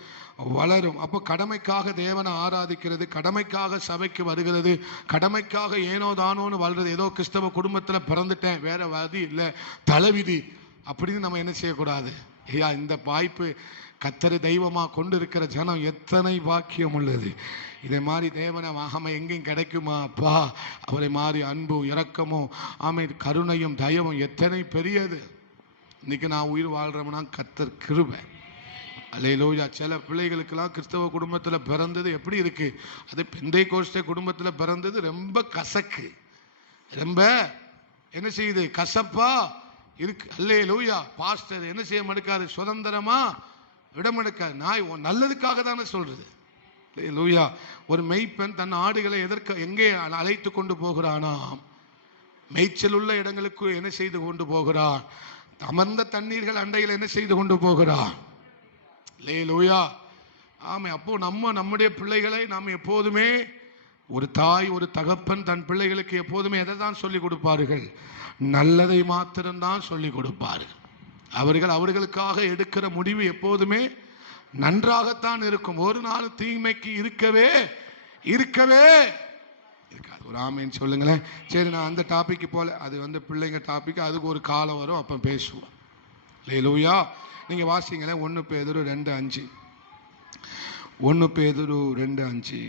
வளரும். அப்போ கடமைக்காக தேவனை ஆராதிக்கிறது, கடமைக்காக சபைக்கு வருகிறது, கடமைக்காக ஏனோ தானோன்னு வளர்றது, ஏதோ கிறிஸ்தவ குடும்பத்தில் பிறந்துட்டேன் வேற வதி இல்லை தலைவிதி அப்படின்னு நம்ம என்ன செய்யக்கூடாது. ஐயா, இந்த வாய்ப்பு கர்த்தரை தெய்வமா கொண்டு இருக்கிற ஜனம் எத்தனை பாக்கியம் உள்ளது. இதே மாதிரி தேவனை ஆமை எங்கேயும் கிடைக்குமா அப்பா? அவரை மாதிரி அன்பும் இரக்கமும் கருணையும் தயவும் எத்தனை பெரியது. இன்னைக்கு நான் உயிர் வாழ்றோம்னா கர்த்தர் கிருபை. அல்லேலூயா. சில பிள்ளைகளுக்கெல்லாம் கிறிஸ்தவ குடும்பத்தில் பிறந்தது எப்படி இருக்கு? அது பெந்தைக்கோஸ்தே குடும்பத்தில் பிறந்தது ரொம்ப கசக்கு, ரொம்ப என்ன செய்யுது? கசப்பா இருக்கு. அல்லேலூயா. பாஸ்டர் என்ன செய்ய மடுக்காது? சுதந்திரமா விடமடுக்காது. நான் நல்லதுக்காக தானே சொல்றது. அல்லேலூயா. ஒரு மெய்ப்பெண் தன் ஆடுகளை எங்கே அழைத்து கொண்டு போகிறானா? மேய்ச்சல் உள்ள இடங்களுக்கு என்ன செய்து கொண்டு போகிறான்? அமர்ந்த தண்ணீர்கள் அண்டையில் என்ன செய்து கொண்டு போகிறான்? அல்லேலூயா. ஆமே. அப்போ நம்முடைய பிள்ளைகளை நாம் எப்போதுமே, ஒரு தாய் ஒரு தகப்பன் தன் பிள்ளைகளுக்கு எப்போதுமே எதை தான் சொல்லிக் கொடுப்பார்கள்? நல்லதை மாத்திரம்தான் சொல்லிக் கொடுப்பார்கள். அவர்களுக்காக எடுக்கிற முடிவு எப்போதுமே நன்றாகத்தான் இருக்கும். ஒரு நாள் தீமைக்கு இருக்கவே இருக்காது. ஒரு ஆமேன்னு சொல்லுங்களேன். சரி, நான் அந்த டாபிக் போல, அது பிள்ளைங்க டாபிக், அதுக்கு ஒரு காலம் வரும், அப்ப பேசுவோம். அல்லேலூயா. நீங்க வாசிங்களேன் 1 பேதுரு 2:5. 1 பேதுரு 2:5.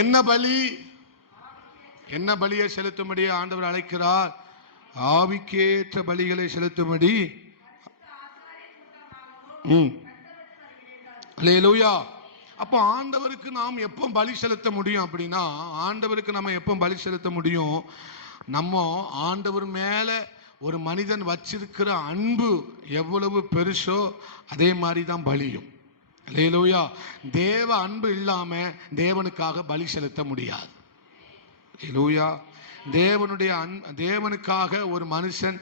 என்ன பலி? என்ன பலியை செலுத்தும்படி ஆண்டவர் அழைக்கிறார்? ஆவிக்கேற்ற பலிகளை செலுத்தும்படி. அல்லேலூயா. அப்போ ஆண்டவருக்கு நாம் எப்போ பலி செலுத்த முடியும் அப்படின்னா, ஆண்டவருக்கு நம்ம எப்போ பலி செலுத்த முடியும்? நம்ம ஆண்டவர் மேல ஒரு மனிதன் வச்சிருக்கிற அன்பு எவ்வளவு பெருசோ அதே மாதிரி தான் பலியும். அல்லேலூயா. தேவ அன்பு இல்லாம தேவனுக்காக பலி செலுத்த முடியாது. அல்லேலூயா. தேவனுக்காக ஒரு மனுஷன்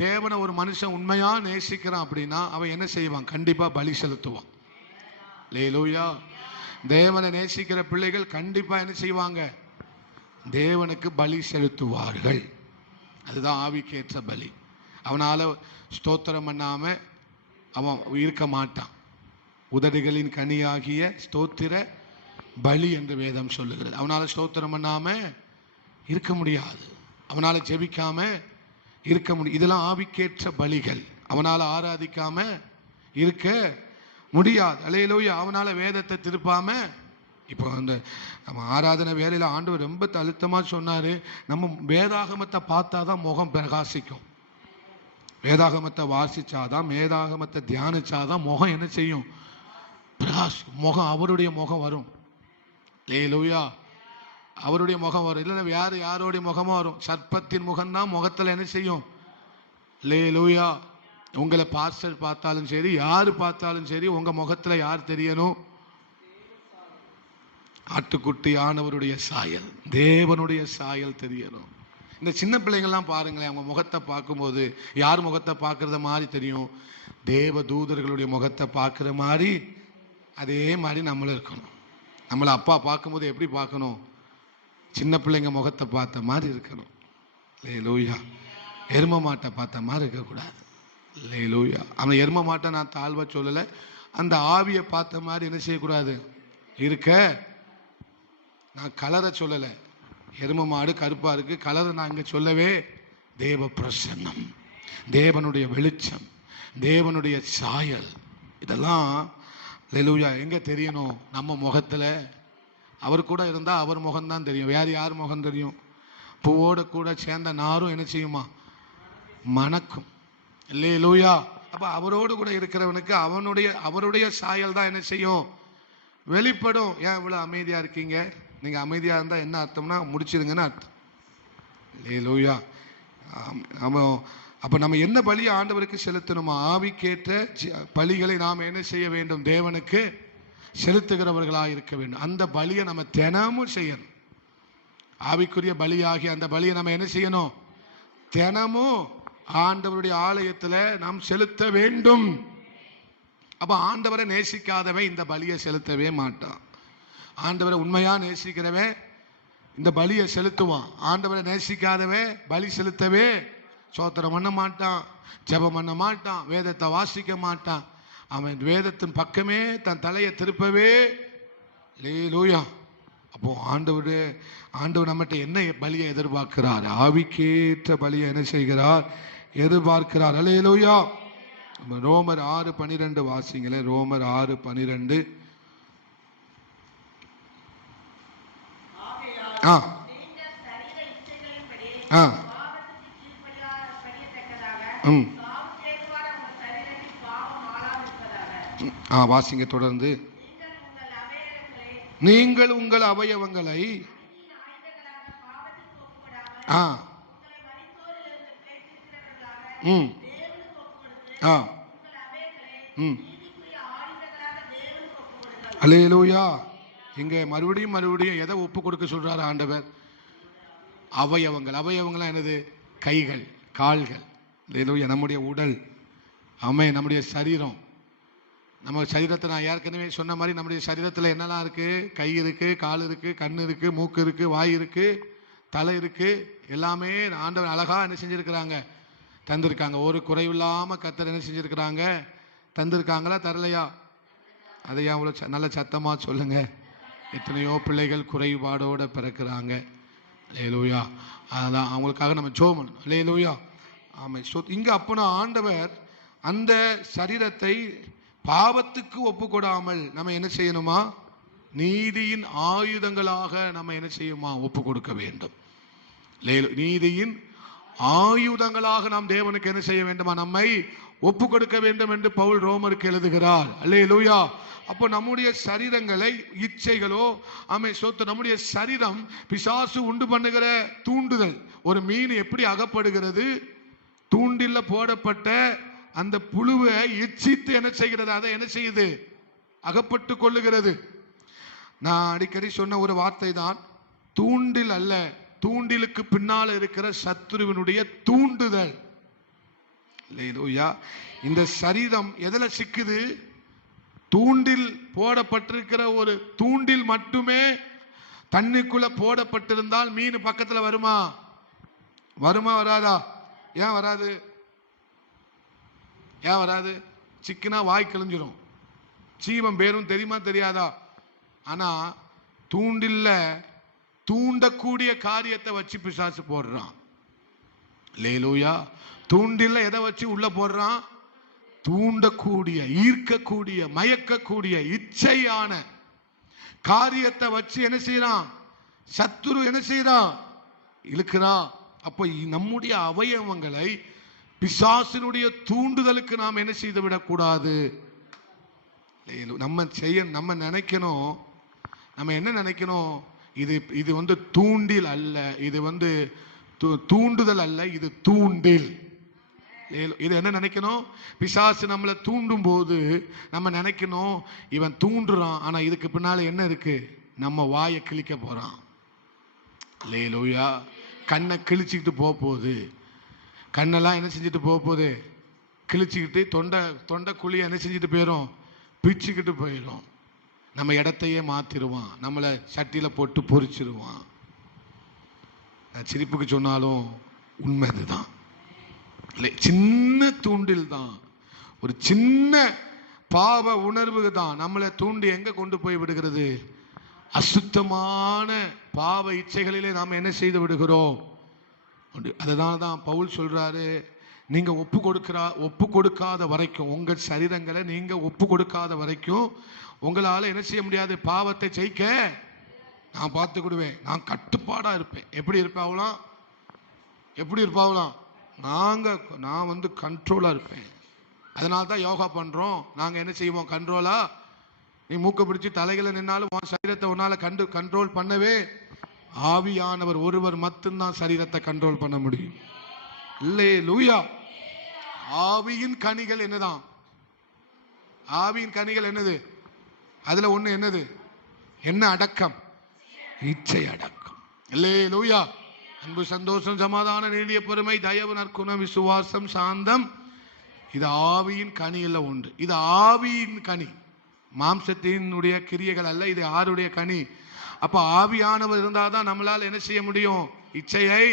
தேவனை ஒரு மனுஷன் உண்மையா நேசிக்கிறான் அப்படின்னா அவன் என்ன செய்வான்? கண்டிப்பா பலி செலுத்துவான். அல்லேலூயா. தேவனை நேசிக்கிற பிள்ளைகள் கண்டிப்பா என்ன செய்வாங்க? தேவனுக்கு பலி செலுத்துவார்கள். அதுதான் ஆவிக்கேற்ற பலி. அவனால ஸ்தோத்திரம் பண்ணாம அவன் இருக்க மாட்டான். உதடுகளின் கனியாகிய ஸ்தோத்திர பலி என்று வேதம் சொல்லுகிறது. அவனால ஸ்தோத்திரம் பண்ணாம இருக்க முடியாது. அவனால ஜெபிக்காம இருக்க முடியும். இதெல்லாம் ஆவிக்கேற்ற பலிகள். அவனால ஆராதிக்காம இருக்க முடியாது. அல்லேலூயா. அவனால வேதத்தை திருப்பாம, இப்போ நம்ம ஆராதனை வேலையில் ஆண்டவர் ரொம்ப அழுத்தமா சொன்னாரு, நம்ம வேதாகமத்தை பார்த்தாதான் முகம் பிரகாசிக்கும். வேதாகமத்தை வாசிச்சாதான், வேதாகமத்தை தியானிச்சாதான் முகம் என்ன செய்யும்? பிரகாசிக்கும். முகம், அவருடைய முகம் வரும். அல்லேலூயா. அவருடைய முகம் வரும். இல்லை யாருடைய முகமா வரும்? சர்ப்பத்தின் முகம்தான் முகத்தில் என்ன செய்யும்? அல்லேலூயா. உங்களை பாஸ்டர் பார்த்தாலும் சரி, யாரு பார்த்தாலும் சரி, உங்க முகத்துல யார் தெரியணும்? ஆட்டுக்குட்டி ஆனவருடைய சாயல், தேவனுடைய சாயல் தெரியணும். இந்த சின்ன பிள்ளைங்கள்லாம் பாருங்களேன், அவங்க முகத்தை பார்க்கும்போது யார் முகத்தை பார்க்கறத மாதிரி தெரியும்? தேவ தூதர்களுடைய முகத்தை பார்க்குற மாதிரி. அதே மாதிரி நம்மளும் இருக்கணும். நம்மளை அப்பா பார்க்கும்போது எப்படி பார்க்கணும்? சின்ன பிள்ளைங்க முகத்தை பார்த்த மாதிரி இருக்கணும். அல்லேலூயா. எரும மாட்டை பார்த்த மாதிரி இருக்கக்கூடாது. அல்லேலூயா. அவன் எரும மாட்டை நான் தாழ்வா சொல்லலை, அந்த ஆவியை பார்த்த மாதிரி என்ன செய்யக்கூடாது? இருக்க. நான் கலரை சொல்லலை. எரும மாடு கருப்பா இருக்கு, கலரை நான் இங்க சொல்லவே. தேவ பிரசன்னம், தேவனுடைய வெளிச்சம், தேவனுடைய சாயல், இதெல்லாம் அல்லேலூயா எங்க தெரியணும்? நம்ம முகத்துல. அவர் கூட இருந்தா அவர் முகம்தான் தெரியும். வேறு யார் முகம் தெரியும்? பூவோட கூட சேர்ந்த நாரும் என்ன செய்யுமா? மணக்கும். அல்லேலூயா. அப்ப அவரோடு கூட இருக்கிறவனுக்கு அவருடைய சாயல் தான் என்ன செய்யும்? வெளிப்படும். ஏன் இவ்வளவு அமைதியா இருக்கீங்க? நீங்க அமைதியா இருந்தா என்ன அர்த்தம்னா முடிச்சிருங்கன்னு அர்த்தம். அல்லேலூயா. நம்ம அப்போ நம்ம என்ன பலியை ஆண்டவருக்கு செலுத்தணுமா? ஆவிக்கேற்ற பலிகளை நாம் என்ன செய்ய வேண்டும்? தேவனுக்கு செலுத்துகிறவர்களாக இருக்க வேண்டும். அந்த பலியை நம்ம தினமும் செய்யணும். ஆவிக்குரிய பலியாகி அந்த பலியை நம்ம என்ன செய்யணும்? தினமும் ஆண்டவருடைய ஆலயத்தில் நாம் செலுத்த வேண்டும். அப்போ ஆண்டவரை நேசிக்காதவன் இந்த பலியை செலுத்தவே மாட்டான். ஆண்டவரை உண்மையாக நேசிக்கிறவன் இந்த பலியை செலுத்துவான். ஆண்டவரை நேசிக்காதவன் பலி செலுத்தவே சோத்திரம் பண்ண மாட்டான், ஜெபம் பண்ண மாட்டான், வேதத்தை வாசிக்க மாட்டான். அவன் வேதத்தின் பக்கமே தன் தலையை திருப்பவே அல்லேலூயா. அப்போ ஆண்டவர் நம்மகிட்ட என்ன பலியை எதிர்பார்க்கிறார்? ஆவிக்கேற்ற பலியை என்ன செய்கிறார்? எதிர்பார்க்கிறார். அல்லேலூயா. ரோமர் 6:12 வாசிங்களே. ரோமர் 6:12. வாசிங்க தொடர்ந்து. நீங்கள் உங்கள் அவயவங்களை அல்லேலூயா. இங்க மறுபடியும் எதை ஒப்பு கொடுக்க சொல்றாரு ஆண்டவர்? அவயவங்கள் என்னது? கைகள், கால்கள். அல்லேலூயா. நம்முடைய உடல், நம்முடைய சரீரம். நம்ம சரீரத்தை நான் ஏற்கனவே சொன்ன மாதிரி நம்முடைய சரீரத்தில் என்னெல்லாம் இருக்கு? கை இருக்கு, கால் இருக்கு, கண் இருக்கு, மூக்கு இருக்கு, வாய் இருக்கு, தலை இருக்கு. எல்லாமே ஆண்டவர் அழகா என்ன செஞ்சிருக்கிறாங்க? தந்திருக்காங்க. ஒரு குறைவில்லாம கர்த்தர் என்ன செஞ்சிருக்கிறாங்க? தந்திருக்காங்களா? தரலையா? அதை அவ்வளோ நல்ல சத்தமா சொல்லுங்க. எத்தனையோ பிள்ளைகள் குறைபாடோட பிறக்கிறாங்க. அல்லேலூயா. அதான் அவங்களுக்காக நம்ம ஜெபம் பண்ணணும். அல்லேலூயா. ஆமாம். இங்க அப்பனா ஆண்டவர் அந்த சரீரத்தை பாவத்துக்கு ஒப்பு கொடாமல் நம்ம என்ன செய்யணுமா? நீதியின் ஆயுதங்களாக நம்ம என்ன செய்யுமா? ஒப்பு கொடுக்க வேண்டும். நீதியின் ஆயுதங்களாக நாம் தேவனுக்கு என்ன செய்ய வேண்டுமா? நம்மை ஒப்பு கொடுக்க வேண்டும் என்று பவுல் ரோமருக்கு எழுதுகிறார். அல்லேலூயா. அப்போ நம்முடைய சரீரங்களை இச்சைகளோ நம்முடைய சரீரம் பிசாசு உண்டு பண்ணுகிற தூண்டுதல். ஒரு மீன் எப்படி அகப்படுகிறது? தூண்டில போடப்பட்ட அந்த புழுவை இச்சித்து என்ன செய்கிறது? அதை என்ன செய்யுது? அகப்பட்டு கொள்ளுகிறது. நான் அடிக்கடி சொன்ன ஒரு வார்த்தை தான், தூண்டில் அல்ல, தூண்டிலுக்கு பின்னால் இருக்கிற சத்துருவினுடைய தூண்டுதல். அல்லேலூயா. இந்த சரீரம் எதுல சிக்குது? தூண்டில் போடப்பட்டிருக்கிற ஒரு தூண்டில் மட்டுமே தண்ணிக்குள்ள போடப்பட்டிருந்தால் மீன் பக்கத்துல வருமா? வராதா? ஏன் வராது? சிக்கனா வாய் கிழிஞ்சிரும். ஜீவன் பேரும் தெரியுமா தெரியாதா? ஆனா தூண்டில்ல தூண்டக்கூடிய காரியத்தை வச்சு பிசாசு போடுறான். அல்லேலூயா. தூண்டில்ல எதை வச்சு உள்ள போடுறான்? தூண்டக்கூடிய, ஈர்க்கக்கூடிய, மயக்கக்கூடிய இச்சையான காரியத்தை வச்சு என்ன செய்யறான்? சத்துரு என்ன செய்யறான்? இழுக்கிறான். அப்போ நம்முடைய அவயவங்களை பிசாசினுடைய தூண்டுதலுக்கு நாம் என்ன செய்து விடக்கூடாது. நம்ம நினைக்கணும், நம்ம என்ன நினைக்கணும்? இது வந்து தூண்டில் அல்ல, இது வந்து தூண்டுதல் அல்ல, இது தூண்டில். இது என்ன நினைக்கணும்? பிசாசு நம்மளை தூண்டும் போது நம்ம நினைக்கணும், இவன் தூண்டுறான், ஆனா இதுக்கு பின்னால என்ன இருக்கு? நம்ம வாயை கிழிக்க போறான். அல்லேலூயா. கண்ணை கிழிச்சுக்கிட்டு போகுது. கண்ணெல்லாம் என்ன செஞ்சுட்டு போகுது? கிழிச்சுக்கிட்டு தொண்டை குழி என்ன செஞ்சுட்டு போயிடும்? பிச்சுக்கிட்டு போயிடும். நம்ம இடத்தையே மாத்திருவான். நம்மளை சட்டியில போட்டு பொறிச்சிருவான். சிரிப்புக்கு சொன்னாலும் உண்மை இதுதான். சின்ன தூண்டில் தான், ஒரு சின்ன பாவ உணர்வு தான் நம்மளை தூண்டி எங்க கொண்டு போய் விடுகிறது? அசுத்தமான பாவ இச்சைகளிலே நாம் என்ன செய்து விடுகிறோம்? அதனால தான் பவுல் சொல்றாரு, நீங்க ஒப்பு கொடுக்காத வரைக்கும், உங்க சரீரங்களை நீங்க ஒப்பு கொடுக்காத வரைக்கும் உங்களால என்ன செய்ய முடியாது? பாவத்தை ஜெயிக்க நான் பார்த்துக்கிடுவேன். நான் கட்டுப்பாடா இருப்பேன். எப்படி இருப்பாங்களாம்? நான் வந்து கண்ட்ரோலா இருப்பேன். அதனால தான் யோகா பண்றோம். நாங்க என்ன செய்வோம்? கண்ட்ரோலா. நீ மூக்க பிடிச்சி தலைகளை நின்னாலும் சரீரத்தை உன்னால கண்ட்ரோல் பண்ணவே ஆவியானவர் ஒருவர் மட்டும்தான் சரீரத்தை கண்ட்ரோல் பண்ண முடியும். அல்லேலூயா. ஆவியின் கனிகள் என்னதான்? ஆவியின் கனிகள் என்னது? அதுல ஒண்ணு என்னது? என்ன அடக்கம்? இச்சை அடக்கம். அல்லேலூயா. அன்பு, சந்தோஷம், சமாதான, நீடிய பொறுமை, தயவு, நற்குணம், விசுவாசம், சாந்தம். இது ஆவியின் கனியில ஒன்று. இது ஆவியின் கனி, மாம்சத்தினுடைய கிரியைகள் அல்ல. இது யாருடைய கனி? அப்ப ஆவியானவர் இருந்தாதான் நம்மளால என்ன செய்ய முடியும்? இச்சையை,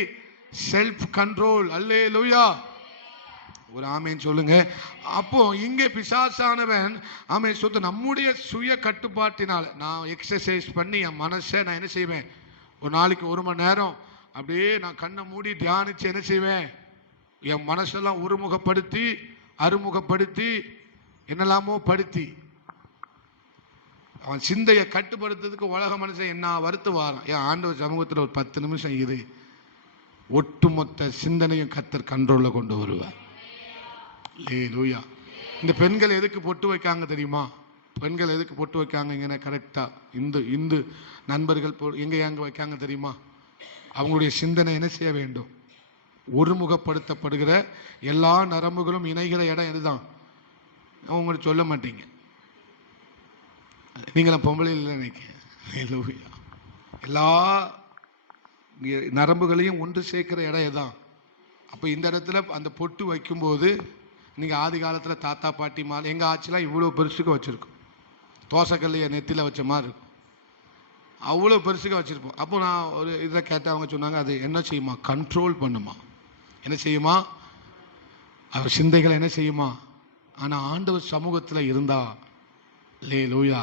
செல்ஃப் கண்ட்ரோல். அல்லேலூயா. ஒரு ஆமேன் சொல்லுங்க. அப்போ இங்கே பிசாசானவன் ஆமேன் சொத்து நம்முடைய சுய கட்டுப்பாட்டினால் நான் எக்ஸசைஸ் பண்ணி என் மனசை நான் என்ன செய்வேன்? ஒரு நாளைக்கு 1 மணி நேரம் அப்படியே நான் கண்ணை மூடி தியானிச்சு என்ன செய்வேன்? என் மனசெல்லாம் ஒருமுகப்படுத்தி அறுமுகப்படுத்தி என்னெல்லாமோ படுத்தி அவன் சிந்தையை கட்டுப்படுத்துறதுக்கு உலக மனுஷன் என்ன வருத்து வாரான். என் ஆண்டவர் சமூகத்தில் ஒரு 10 நிமிஷம் இது ஒட்டுமொத்த சிந்தனையும் கர்த்தர் கண்ட்ரோல்ல கொண்டு வருவார். அல்லேலூயா. இந்த பெண்கள் எதுக்கு பொட்டு வைக்காங்க தெரியுமா? பெண்கள் எதுக்கு பொட்டு வைக்காங்க? இங்கே கரெக்டா இந்து நண்பர்கள் எங்க வைக்காங்க தெரியுமா? அவங்களுடைய சிந்தனை என்ன செய்ய வேண்டும்? ஒருமுகப்படுத்தப்படுகிற எல்லா நரம்புகளும் இணைகிற இடம் எதுதான்? உங்களுக்கு சொல்ல மாட்டீங்க, நீங்களும் பொம்பளை இல்லை நினைக்க. எல்லா நரம்புகளையும் ஒன்று சேர்க்கிற இடம் எதான்? அப்போ இந்த இடத்துல அந்த பொட்டு வைக்கும்போது நீங்கள் ஆதி காலத்தில் தாத்தா பாட்டி மாலை எங்கள் ஆட்சிலாம் இவ்வளோ பெருசுக்கு வச்சுருக்கோம். தோசைக்கல்லையை நெத்தியில் வச்ச மாதிரி இருக்கும், அவ்வளோ பெருசுக்கு வச்சுருப்போம். அப்போ நான் ஒரு இதில் கேட்டால் அவங்க சொன்னாங்க, அது என்ன செய்யுமா? கண்ட்ரோல் பண்ணுமா? என்ன செய்யுமா? அவர் சிந்தைகளை என்ன செய்யுமா? ஆனால் ஆண்டவர் சமூகத்தில் இருந்தா அல்லேலூயா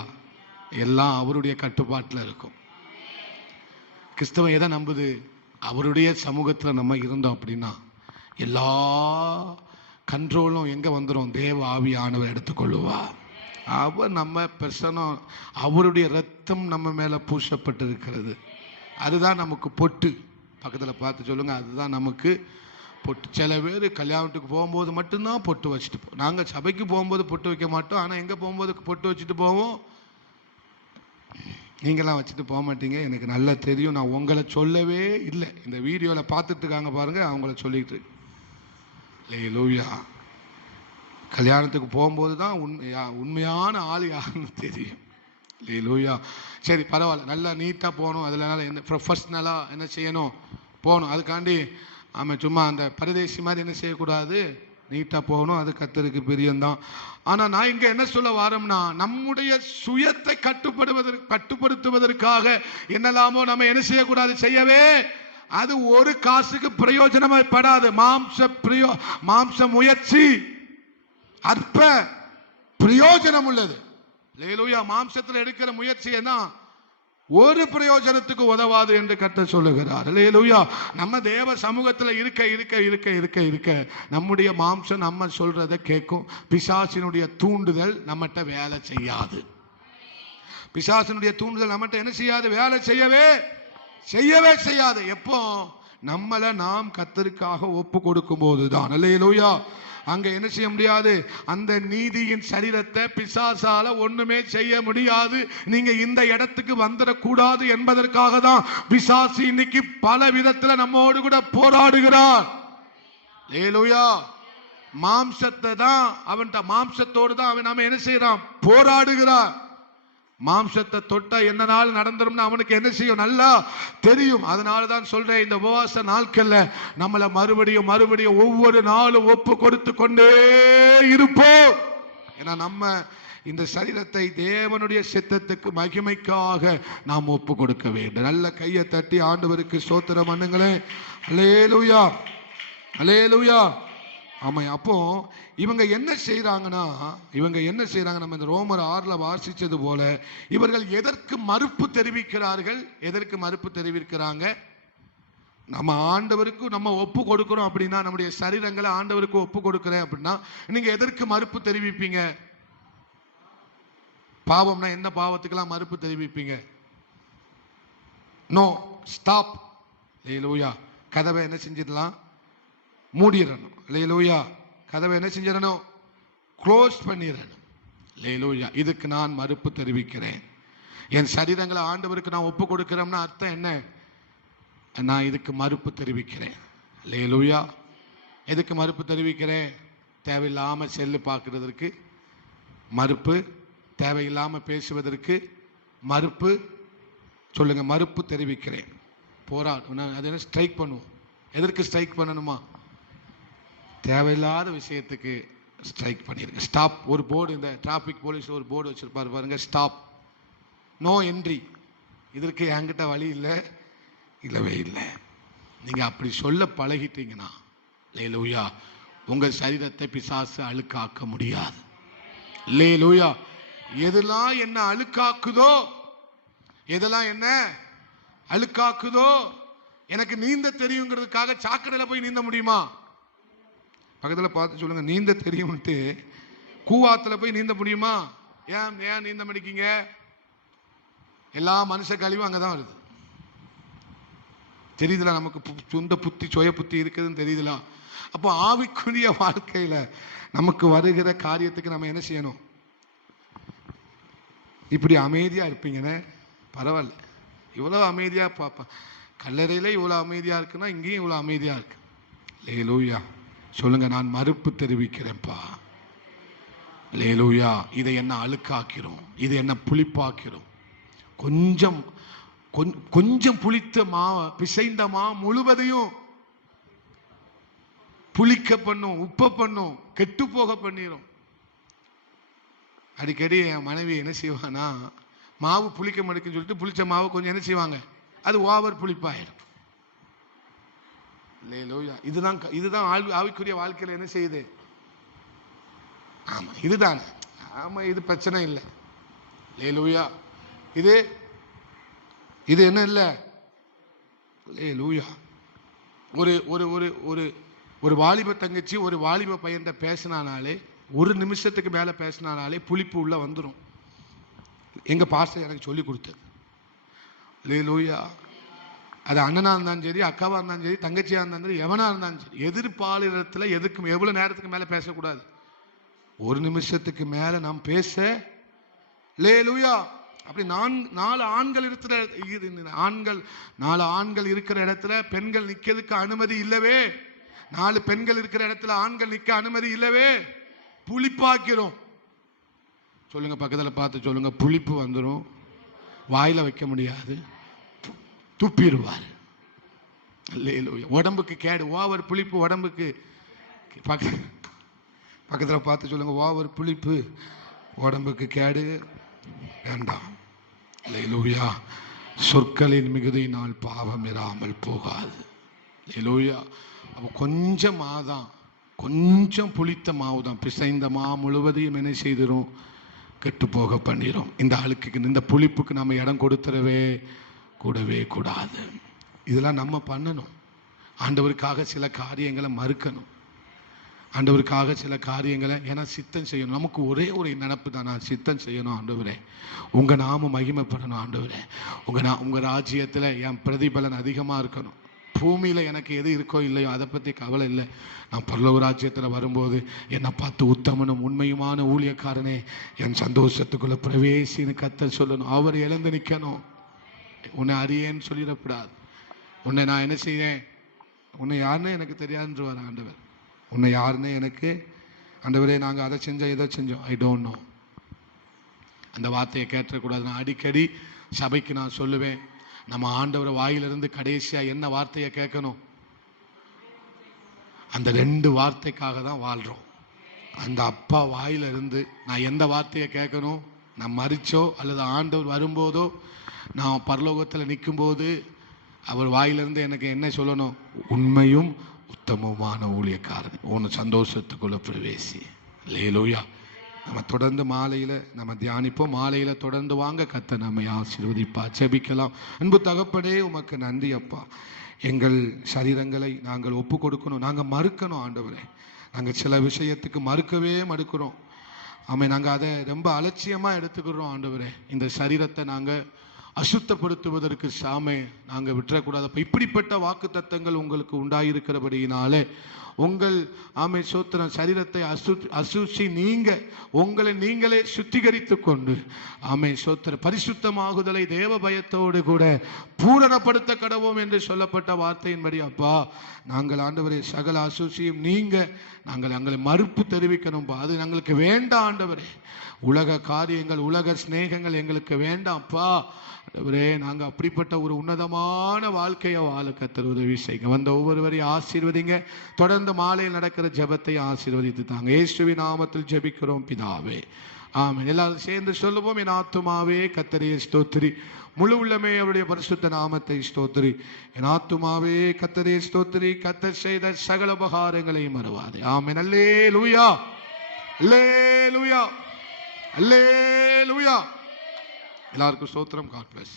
எல்லாம் அவருடைய கட்டுப்பாட்டில் இருக்கும். கிறிஸ்தவம் எதை நம்புது? அவருடைய சமூகத்தில் நம்ம இருந்தோம் அப்படின்னா எல்லா கண்ட்ரோலும் எங்கே வந்துடும்? தேவ ஆவியானவர் எடுத்துக்கொள்ளுவா. அவர் நம்ம பிரசனம், அவருடைய ரத்தம் நம்ம மேலே பூசப்பட்டிருக்கிறது. அதுதான் நமக்கு பொட்டு. பக்கத்தில் பார்த்து சொல்லுங்க, அதுதான் நமக்கு பொட்டு. சில பேர் கல்யாணத்துக்கு போகும்போது மட்டும்தான் பொட்டு வச்சுட்டு போவோம். நாங்கள் சபைக்கு போகும்போது பொட்டு வைக்க மாட்டோம், ஆனால் எங்கே போகும்போது பொட்டு வச்சுட்டு போவோம். நீங்களாம் வச்சுட்டு போக மாட்டீங்க, எனக்கு நல்லா தெரியும். நான் உங்களை சொல்லவே இல்லை. இந்த வீடியோவில் பார்த்துட்டு இருக்காங்க பாருங்க, அவங்கள சொல்லிட்டு. அல்லேலூயா. கல்யாணத்துக்கு போகும்போது தான் உண்மையான ஆள் யாருன்னு தெரியும். அல்லேலூயா. சரி, பரவாயில்ல, நல்லா நீட்டாக போகணும். அதில் என்ன ப்ரொஃபஷ்னலாக என்ன செய்யணும்? போகணும். அதுக்காண்டி ஆமாம், சும்மா அந்த பரதேசி மாதிரி என்ன செய்யக்கூடாது, நீட்டாக போகணும். அது கர்த்தருக்கு பிரியம்தான். ஆனால் நான் இங்கே என்ன சொல்ல வாரோம்னா, நம்முடைய சுயத்தை கட்டுப்படுத்துவதற்காக என்னெல்லாமோ நம்ம என்ன செய்யக்கூடாது? செய்யவே அது ஒரு காசுக்கு பிரயோஜனப்படாது. மாம்ச முயற்சி அற்ப பிரயோஜனம் உள்ளது. அல்லேலூயா. மாம்சத்தில் எடுக்கிற முயற்சி என்ன ஒரு பிரயோஜனத்துக்கு உதவாது என்று கர்த்தர் சொல்லுகிறார். அல்லேலூயா. நம்ம தேவ சமூகத்தில் இருக்க இருக்க இருக்க இருக்க இருக்க நம்முடைய மாம்சம் நம்ம சொல்றதை கேட்கும். பிசாசினுடைய தூண்டுதல் நம்மகிட்ட வேலை செய்யாது. பிசாசினுடைய தூண்டுதல் நம்மகிட்ட என்ன செய்யாது? வேலை செய்யவே செய்யாது. எப்போ? நம்மளை நாம் கர்த்தருக்காக ஒப்பு கொடுக்கும் போதுதான். அல்லேலூயா. அங்க என்ன செய்ய முடியாது? அந்த நீதியின் சரீரத்தை பிசாசால ஒண்ணுமே செய்ய முடியாது. நீங்க இந்த இடத்துக்கு வந்துடக்கூடாது என்பதற்காக தான் பிசாசு இன்னைக்கு பல விதத்துல நம்மோடு கூட போராடுகிறார். அல்லேலூயா. மாம்சத்தை தான் மாம்சத்தோடு தான் அவன் நாம என்ன செய்யறான்? போராடுகிறார். மாம்சத்தை தொட்டா என்ன நாள் நடந்துரும் அவனுக்கு என்ன செய்யும்? நல்லா தெரியும். அதனாலதான் சொல்றேன், இந்த உபவாச நாட்கள்ல நம்மளை மறுபடியும் ஒவ்வொரு நாளும் ஒப்பு கொடுத்து கொண்டே இருப்போம். ஏன்னா நம்ம இந்த சரீரத்தை தேவனுடைய சித்தத்துக்கு மகிமைக்காக நாம் ஒப்பு கொடுக்க வேண்டும். நல்ல கையை தட்டி ஆண்டவருக்கு ஸ்தோத்திரம் பண்ணுங்களேன். அல்லேலூயா, அல்லேலூயா. ஆமா. அப்போ இவங்க என்ன செய்யறாங்கன்னா, நம்ம இந்த ரோமர் 6 வாசிச்சது போல இவர்கள் எதற்கு மறுப்பு தெரிவிக்கிறார்கள்? எதற்கு மறுப்பு தெரிவிக்கிறாங்க? நம்ம ஆண்டவருக்கு நம்ம ஒப்பு கொடுக்கிறோம் அப்படின்னா, நம்முடைய சரீரங்களை ஆண்டவருக்கு ஒப்பு கொடுக்கிறேன் அப்படின்னா நீங்க எதற்கு மறுப்பு தெரிவிப்பீங்க? பாவம்னா என்ன பாவத்துக்கெல்லாம் மறுப்பு தெரிவிப்பீங்க? No, stop. அல்லேலூயா. கதவை என்ன செஞ்சிடலாம்? மூடிடணும். அல்லேலூயா. கதவை என்ன செஞ்சிடணும்? க்ளோஸ் பண்ணிடணும். அல்லேலூயா. இதுக்கு நான் மறுப்பு தெரிவிக்கிறேன். என் சரீரங்களை ஆண்டவருக்கு நான் ஒப்பு கொடுக்கிறேன்னா அர்த்தம் என்ன? நான் இதுக்கு மறுப்பு தெரிவிக்கிறேன். அல்லேலூயா. எதுக்கு மறுப்பு தெரிவிக்கிறேன்? தேவையில்லாமல் செல்லு பார்க்கறதற்கு மறுப்பு, தேவையில்லாமல் பேசுவதற்கு மறுப்பு. சொல்லுங்க, மறுப்பு தெரிவிக்கிறேன். போராடும். அது என்ன, ஸ்ட்ரைக் பண்ணுவோம். எதற்கு ஸ்ட்ரைக் பண்ணணுமா? தேவையில்லாத விஷயத்துக்கு ஸ்ட்ரைக் பண்ணிருங்க. ஸ்டாப். ஒரு போர்டு, இந்த டிராஃபிக் போலீஸ் ஒரு போர்டு வச்சிருப்பாரு பாருங்க, ஸ்டாப், நோ என்ட்ரி. இதற்கு என்கிட்ட வழி இல்லை, இல்லவே இல்லை. நீங்க அப்படி சொல்ல பழகிட்டீங்கன்னா அல்லேலூயா, உங்கள் சரீரத்தை பிசாசு அழுக்காக்க முடியாது. அல்லேலூயா. எதெல்லாம் என்ன அழுக்காக்குதோ, எதெல்லாம் என்ன அழுக்காக்குதோ, எனக்கு நீந்த தெரியுங்கிறதுக்காக சாக்கடையில போய் நீந்த முடியுமா? பக்கத்தில் பார்த்து சொல்லுங்க, நீந்த தெரியும்ட்டு கூவாத்துல போய் நீந்த முடியுமா? ஏன் நீந்த முடிக்கீங்க? எல்லா மனுஷ கழிவும் அங்கதான் வருது. தெரியுதுல, நமக்கு சொந்த புத்தி, சுய புத்தி இருக்குதுன்னு தெரியுதுல. அப்போ ஆவிக்குரிய வாழ்க்கையில நமக்கு வருகிற காரியத்துக்கு நம்ம என்ன செய்யணும்? இப்படி அமைதியா இருப்பீங்கன்னு பரவாயில்ல. இவ்வளவு அமைதியா பாப்பா, கல்லறையில இவ்வளவு அமைதியா இருக்குன்னா இங்கேயும் இவ்வளவு அமைதியா இருக்கு. அல்லேலூயா. சொல்லுங்க, நான் மறுப்பு தெரிவிக்கிறேன்ப்பா. அல்லேலூயா. இதை என்ன அழுக்காக்கிறோம், இது என்ன புளிப்பாக்கிறோம். கொஞ்சம் கொஞ்சம் புளித்த மாவை, பிசைந்த மா முழுவதையும் புளிக்க பண்ணும், உப்ப பண்ணும், கெட்டு போக பண்ணிரும். அடிக்கடி என் மனைவி என்ன செய்வானா, மாவு புளிக்க மாட்டேங்குன்னு சொல்லிட்டு புளிச்ச மாவு கொஞ்சம் என்ன செய்வாங்க, அது ஓவர் புளிப்பாயிரும். இதுதான் ஆவிக்குரிய வாழ்க்கையில் என்ன செய்யுது? ஆமா, இதுதான். ஆமா, இது பிரச்சனை இல்லை. அல்லேலூயா. இது என்ன இல்லை? அல்லேலூயா. ஒரு ஒரு ஒரு ஒரு ஒரு வாலிப தங்கச்சி ஒரு வாலிப பையன்கிட்ட பேசினாலே, ஒரு நிமிஷத்துக்கு மேல பேசினாலே புளிப்பு உள்ள வந்துடும். எங்க பாஸ்டர் எனக்கு சொல்லி கொடுத்தது. அல்லேலூயா. அது அண்ணனா இருந்தாலும் சரி, அக்காவா இருந்தாலும் சரி, தங்கச்சியா இருந்தாலும் சரி, எவனா இருந்தாலும் சரி, எதிர்பாலிடத்துல எதுக்கு எவ்வளவு நேரத்துக்கு மேல பேசக்கூடாது? ஒரு நிமிஷத்துக்கு மேல நாம் பேச. அல்லேலூயா. அப்படி 4 ஆண்கள் இருக்கிற நாலு ஆண்கள் இருக்கிற இடத்துல பெண்கள் நிக்கிறதுக்கு அனுமதி இல்லவே. 4 பெண்கள் இருக்கிற இடத்துல ஆண்கள் நிக்க அனுமதி இல்லவே. புளிப்பாக்கிறோம். சொல்லுங்க, பக்கத்துல பார்த்து சொல்லுங்க, புளிப்பு வந்துடும், வாயில வைக்க முடியாது, துப்பிடுவார். உடம்புக்கு கேடு. ஓவர் புளிப்பு உடம்புக்கு. பக்கத்துல பார்த்து சொல்லுங்க, ஓவர் புளிப்பு உடம்புக்கு கேடு, வேண்டாம். அல்லேலூயா. சொற்களின் மிகுதியினால் பாவம் இராமல் போகாது. அல்லேலூயா. அப்போ கொஞ்சம் மாதான், கொஞ்சம் புளித்த மாவு தான், பிசைந்த மா முழுவதையும் என்ன செய்திரும்? கெட்டு போக பண்ணிடும். இந்த அழுக்குக்கு, இந்த புளிப்புக்கு நம்ம இடம் கொடுத்துடவே கூடவே கூடாது. இதெல்லாம் நம்ம பண்ணணும். ஆண்டவருக்காக சில காரியங்களை மறுக்கணும். ஆண்டவருக்காக சில காரியங்களை, ஏன்னா சித்தம் செய்யணும். நமக்கு ஒரே ஒரு நினப்பு தான், நான் சித்தம் செய்யணும் ஆண்டவரே, உங்க நாம மகிமைப்படணும் ஆண்டவரே, உங்க ராஜ்யத்துல என் பிரதிபலன் அதிகமா இருக்கணும். பூமியில எனக்கு எது இருக்கோ இல்லையோ அதை பத்தி கவலை இல்லை. நான் பரலோக ராஜ்யத்துல வரும்போது என்னை பார்த்து உத்தமனும் உண்மையுமான ஊழியக்காரனே, என் சந்தோஷத்துக்குள்ள பிரவேசின்னு கத்த சொல்லணும். அவர் எழுந்து நிற்கணும். உன்னை அறியேன்னு சொல்லிடக்கூடாது. உன்னை நான் என்ன செய்யேன், உன்னை யாருன்னு எனக்கு தெரியாதுன்றவார் ஆண்டவர். உன்னை யாருன்னு எனக்கு, ஆண்டவரே நாங்கள் அதை செஞ்சோம் இதை செஞ்சோம், ஐ டோன்ட் நோ. அந்த வார்த்தையை கேட்டக்கூடாது. நான் அடிக்கடி சபைக்கு நான் சொல்லுவேன், நம்ம ஆண்டவர் வாயிலிருந்து கடைசியா என்ன வார்த்தையை கேட்கணும்? அந்த 2 வார்த்தைக்காக தான் வாழ்றோம். அந்த அப்பா வாயிலிருந்து நான் எந்த வார்த்தையை கேட்கணும்? நான் மரிச்சோ அல்லது ஆண்டவர் வரும்போதோ, நான் பரலோகத்தில் நிற்கும் போது அவர் வாயிலிருந்து எனக்கு என்ன சொல்லணும்? உண்மையும் உத்தமமான ஊழியக்காரன், உன் சந்தோஷத்துக்குள்ள பிரவேசி. அல்லேலூயா. நம்ம தொடர்ந்து மாலையில நம்ம தியானிப்போம். மாலையில தொடர்ந்து வாங்க. கர்த்தர் நம்மை ஆசீர்வதிப்பா. ஜெபிக்கலாம். அன்பு தகப்பனே, உமக்கு நன்றி அப்பா. எங்கள் சரீரங்களை நாங்கள் ஒப்பு கொடுக்கணும். நாங்கள் மறுக்கணும் ஆண்டவரே. நாங்கள் சில விஷயத்துக்கு மறுக்கிறோம். ஆமாம், நாங்கள் அதை ரொம்ப அலட்சியமாக எடுத்துக்கிறோம் ஆண்டவரே. இந்த சரீரத்தை நாங்கள் அசுத்தப்படுத்துவதற்கு சாமே நாங்கள் விட்டுறக்கூடாது. இப்படிப்பட்ட வாக்கு தத்தங்கள் உங்களுக்கு உண்டாயிருக்கிறபடியினாலே உங்கள் ஆமை சோத்திரம் சரீரத்தை அசுச்சி நீங்க உங்களை நீங்களே சுத்திகரித்து கொண்டு ஆமை சோத்திர பரிசுத்தமாகுதலை தேவ பயத்தோடு கூட பூரணப்படுத்த கடவோம் என்று சொல்லப்பட்ட வார்த்தையின்படி அப்பா நாங்கள் ஆண்டவரே சகல அசுச்சியும் நீங்க நாங்கள் எங்களை மறுப்பு தெரிவிக்கணும்பா. அது எங்களுக்கு வேண்டாம் ஆண்டவரே. உலக காரியங்கள் உலக சிநேகங்கள் எங்களுக்கு வேண்டாம்ப்பா ஆண்டவரே. நாங்கள் அப்படிப்பட்ட ஒரு உன்னதமான வாழ்க்கையை வாழ கர்த்தர் உதவி செய்யுங்க. வந்த ஒவ்வொருவரையும் ஆசீர்வதிங்க. தொடர்ந்து மாலையில் நடக்கிற ஜெபத்தை ஆசீர்வதித்து தாங்க. இயேசுவின் நாமத்தில் ஜெபிக்கிறோம் பிதாவே, ஆமென். எல்லாரும் சேர்ந்து சொல்லுவோம். என் ஆத்துமாவே கர்த்தரை ஸ்தோத்திரி, முழு உள்ளமே அவருடைய பரிசுத்த நாமத்தை ஸ்தோத்திரி. என் ஆத்துமாவே கர்த்தரை ஸ்தோத்திரி, கர்த்தர் செய்த சகல உபகாரங்களையும் மறவாதே. ஆமென். அல்லேலூயா, அல்லேலூயா, அல்லேலூயா. எல்லாருக்கும் ஸ்தோத்திரம். God bless.